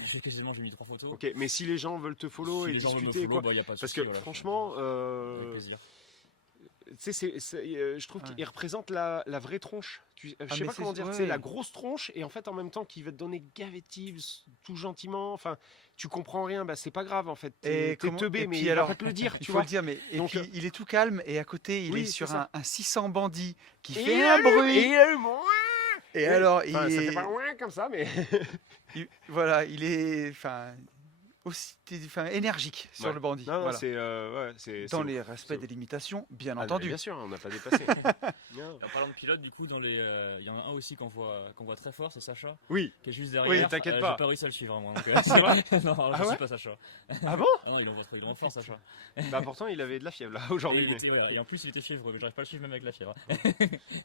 mis 3 photos. Ok, mais si les gens veulent te follow et discuter, y a pas de parce souci, que franchement, je trouve qu'il représente la vraie tronche. Je sais pas comment dire, c'est la grosse tronche et en fait en même temps qui va te donner gavetives tout gentiment. Enfin, tu comprends rien, c'est pas grave en fait. T'es teubé, mais il va pas te le dire. Il faut le dire, mais donc, il est tout calme et à côté il est sur un 600 bandit qui fait un bruit. Et alors, ça fait pas loin comme ça, mais il est, énergique sur le bandit. Non, voilà. c'est dans les respects des limitations, bien entendu. Bien sûr, on n'a pas dépassé. En parlant de pilote, du coup, il y en a un aussi qu'on voit très fort, c'est Sacha. Oui. Qui est juste derrière. Oui, t'inquiète pas. J'ai pas réussi à le suivre, moi. C'est vrai? Non, je suis pas Sacha. Ah bon? Non, il envoie très grand fort, Sacha. Pourtant, il avait de la fièvre là aujourd'hui. Et en plus, il était fiévreux, mais j'arrive pas à le suivre même avec la fièvre.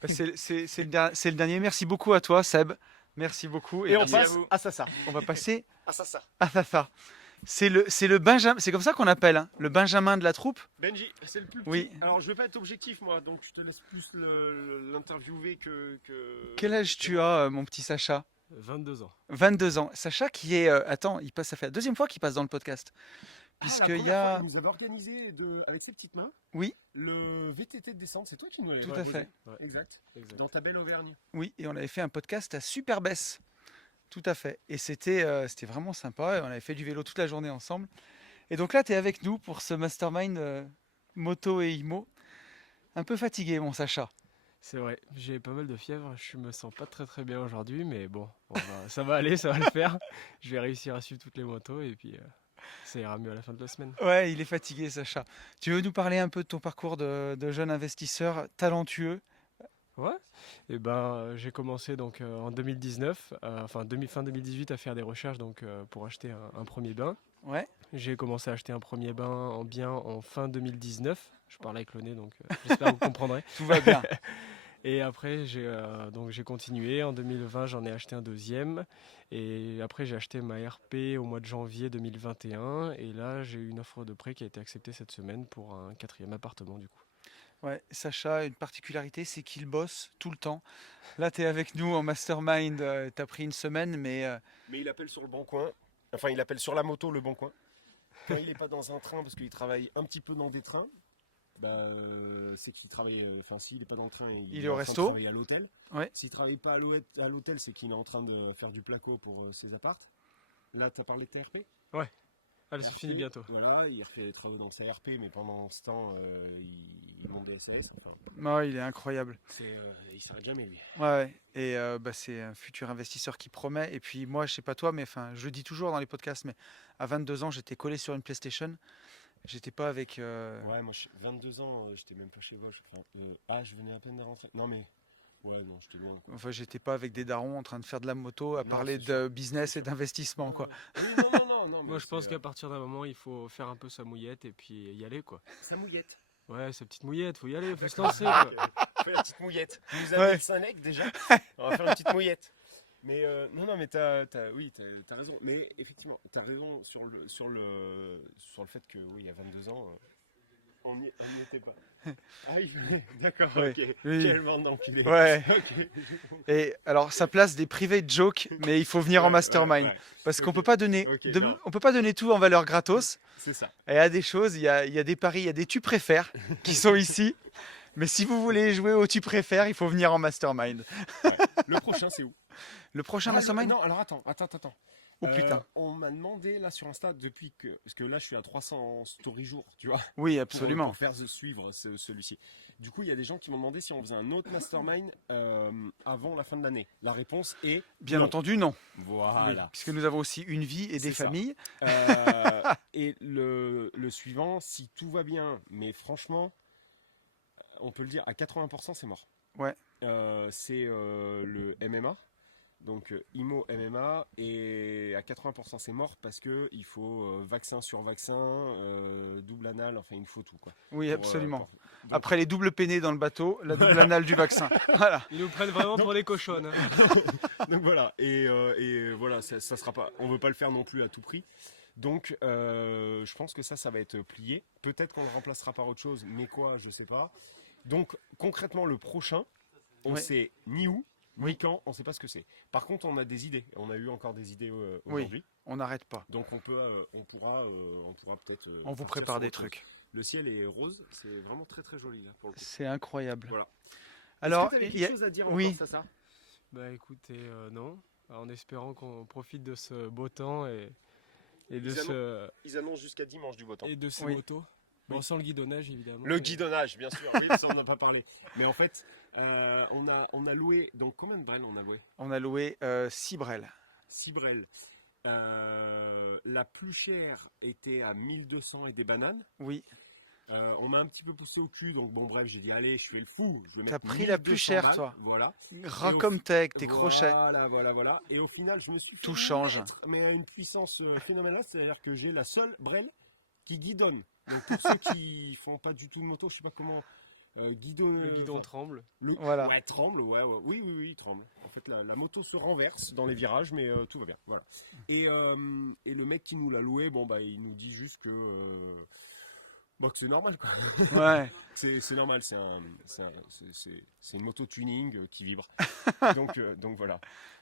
C'est le dernier. Merci beaucoup à toi, Seb. Merci beaucoup. Et on passe à Sassa. On va passer à Sassa. C'est le Benjamin, c'est comme ça qu'on appelle, le Benjamin de la troupe. Benji, c'est le plus petit. Oui. Alors je vais pas être objectif moi, donc je te laisse plus l'interviewer que... Quel âge tu as, mon petit Sacha? 22 ans. 22 ans. Sacha qui est... ça fait la 2e fois qu'il passe dans le podcast. Puisqu'il y a... Il nous avait organisé avec ses petites mains. Oui. Le VTT de descente, c'est toi qui nous l'avais proposé. Tout à fait. Ouais. Exact. Dans ta belle Auvergne. Oui, et on avait fait un podcast à Superbès. Tout à fait. Et c'était vraiment sympa. Et on avait fait du vélo toute la journée ensemble. Et donc là, tu es avec nous pour ce mastermind moto et IMO. Un peu fatigué, mon Sacha. C'est vrai, j'ai pas mal de fièvre. Je me sens pas très très bien aujourd'hui. Mais bon, ça va aller, ça va le faire. Je vais réussir à suivre toutes les motos et puis ça ira mieux à la fin de la semaine. Ouais, il est fatigué, Sacha. Tu veux nous parler un peu de ton parcours de jeune investisseur talentueux? Ouais, et j'ai commencé donc en 2019, fin 2018 à faire des recherches pour acheter un premier bain. Ouais. J'ai commencé à acheter un premier bain en fin 2019. Je parle avec le nez, donc j'espère que vous comprendrez. Tout va bien. Et après j'ai continué. En 2020 j'en ai acheté un deuxième. Et après j'ai acheté ma RP au mois de janvier 2021. Et là j'ai eu une offre de prêt qui a été acceptée cette semaine pour un 4e appartement du coup. Ouais, Sacha, une particularité, c'est qu'il bosse tout le temps. Là, tu es avec nous en mastermind, tu as pris une semaine, mais... Mais il appelle sur le bon coin, enfin il appelle sur la moto le bon coin. Quand il n'est pas dans un train, parce qu'il travaille un petit peu dans des trains, c'est qu'il travaille, enfin s'il n'est pas dans le train, il est au resto. Il travaille à l'hôtel. Ouais. S'il ne travaille pas à l'hôtel, c'est qu'il est en train de faire du placo pour ses appartes. Là, tu as parlé de TRP ? Ouais. Allez, c'est fini bientôt. Voilà, il refait les travaux dans sa RP, mais pendant ce temps, il monte des SAS. Enfin, ouais, il est incroyable. Il s'arrête jamais, lui. Ouais, et c'est un futur investisseur qui promet. Et puis moi, je sais pas toi, mais je le dis toujours dans les podcasts, mais à 22 ans, j'étais collé sur une PlayStation. J'étais pas avec... Ouais, moi, 22 ans, j'étais même pas chez Bosch. Enfin, je venais à peine de rentrer. Non, mais... Ouais, non, j'étais loin. Quoi. Enfin, j'étais pas avec des darons en train de faire de la moto, à parler de business et d'investissement, quoi. Non, moi, je pense qu'à partir d'un moment, il faut faire un peu sa mouillette et puis y aller, quoi. Sa mouillette. Ouais, sa petite mouillette, faut y aller, faut se lancer, quoi. Fais la petite mouillette. Tu nous as mis le Synec, déjà. On va faire une petite mouillette. Mais non, mais t'as raison. Mais effectivement, t'as raison sur le fait que, oui, il y a 22 ans... On n'y était pas. Ah, d'accord, ouais, ok. Oui. Quel bande d'empilé. Ouais. Okay. Et alors, ça place des private jokes, mais il faut venir en mastermind. Parce qu'on peut pas donner, on peut pas donner tout en valeur gratos. C'est ça. Et il y a des choses, il y a des paris, il y a des tu préfères qui sont ici. Mais si vous voulez jouer au tu préfères, il faut venir en mastermind. Ouais. Le prochain, c'est où? Le prochain mastermind? Non, alors attends. Oh putain. On m'a demandé là sur Insta depuis que... Parce que là je suis à 300 stories jour, tu vois. Oui, absolument. Pour faire suivre celui-ci. Du coup, il y a des gens qui m'ont demandé si on faisait un autre mastermind avant la fin de l'année. La réponse est... Bien entendu, non. Voilà. Oui, puisque nous avons aussi une vie et des familles. Et le suivant, si tout va bien, mais franchement, on peut le dire, à 80% c'est mort. Ouais. C'est le MMA. Donc IMO MMA, et à 80% c'est mort parce que il faut vaccin sur vaccin, double anal, enfin il faut tout, quoi. Oui, absolument. Donc... Après les doubles peinés dans le bateau, la double anal du vaccin. Voilà. Ils nous prennent vraiment pour les cochonnes. Hein. Donc voilà, et voilà, ça sera pas, on veut pas le faire non plus à tout prix. Donc je pense que ça va être plié. Peut-être qu'on le remplacera par autre chose, mais quoi, je sais pas. Donc concrètement le prochain, on sait ni où. Oui. Quand, on ne sait pas ce que c'est. Par contre, on a des idées. On a eu encore des idées aujourd'hui. Oui, on n'arrête pas. Donc on pourra peut-être. On vous prépare des trucs. Le ciel est rose, c'est vraiment très très joli là pour le coup. C'est incroyable. Voilà. Alors, est-ce que tu as quelque chose à dire encore, ça? Bah écoutez, non. En espérant qu'on profite de ce beau temps et de Ils annoncent jusqu'à dimanche du beau temps. Et de ces motos. Bon, sans le guidonnage évidemment. Le guidonnage, bien sûr. Oui, ça on n'a pas parlé. Mais en fait. On a loué, donc combien de brels on a loué? On a loué 6 brels. 6 brels. La plus chère était à 1200 et des bananes. Oui. On m'a un petit peu poussé au cul, donc bon bref, j'ai dit allez, je fais le fou. T'as pris la plus chère, balles, toi. Voilà. Racomtech, tes crochets. Voilà. Et au final, je me suis fait tout change. Mais à une puissance phénoménale, c'est-à-dire que j'ai la seule brel qui guidonne. Donc pour ceux qui font pas du tout de moto, je sais pas comment... le guidon tremble. Voilà. Ouais, tremble, oui, tremble. En fait, la moto se renverse dans les virages, mais tout va bien. Voilà. Et le mec qui nous l'a loué, il nous dit juste que c'est normal, quoi. Ouais. c'est normal, c'est une moto tuning qui vibre. donc voilà.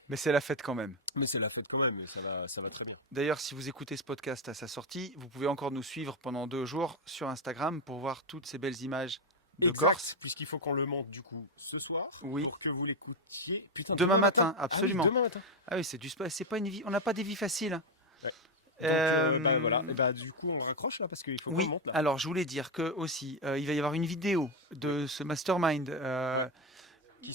Mais c'est la fête quand même. Mais ça va très bien. D'ailleurs, si vous écoutez ce podcast à sa sortie, vous pouvez encore nous suivre pendant 2 jours sur Instagram pour voir toutes ces belles images de Corse. Puisqu'il faut qu'on le monte du coup ce soir. Oui. Pour que vous l'écoutiez. Putain, demain matin, absolument. Ah oui, demain matin. Ah oui, c'est pas une vie. On n'a pas des vies faciles. Hein. Ouais. Donc voilà. Et du coup, on le raccroche là parce qu'il faut qu'on le monte là. Alors, je voulais dire que aussi, il va y avoir une vidéo de ce mastermind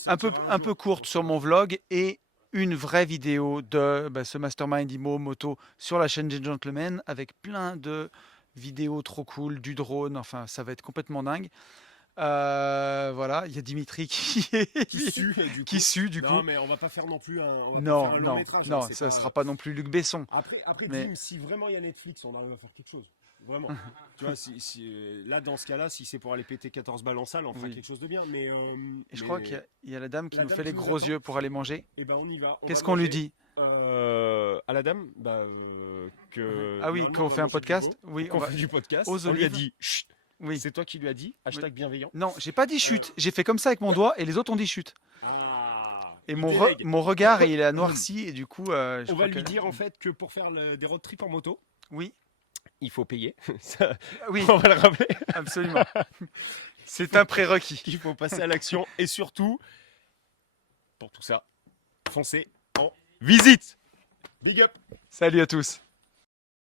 un peu courte sur mon vlog et une vraie vidéo de ce mastermind IMO moto sur la chaîne des Gentlemen avec plein de vidéos trop cool, du drone. Enfin, ça va être complètement dingue. Voilà, il y a Dimitri qui sue du coup. Non, mais on va pas faire non plus un long métrage. Non, ça sera pas non plus Luc Besson. Après Dim, si vraiment il y a Netflix, on arrive à faire quelque chose. Vraiment. Tu vois, là, dans ce cas-là, si c'est pour aller péter 14 balles en salle, on fera quelque chose de bien. Mais, je crois qu'il y a la dame qui nous fait les gros yeux pour aller manger. Et on y va. Qu'est-ce qu'on lui dit à la dame qu'on fait un podcast. Oui, on fait du podcast. Aux on lui a olives. dit chut, Oui. C'est toi qui lui as dit hashtag bienveillant. Non, j'ai pas dit chute. J'ai fait comme ça avec mon doigt et les autres ont dit chute. Et mon regard, il a noirci et du coup. On va lui dire en fait que pour faire des road trips en moto. Oui. Il faut payer. Oui. On va le rappeler. Absolument. C'est un prérequis. Il faut passer à l'action et surtout, pour tout ça, foncez en visite. Big up. Salut à tous.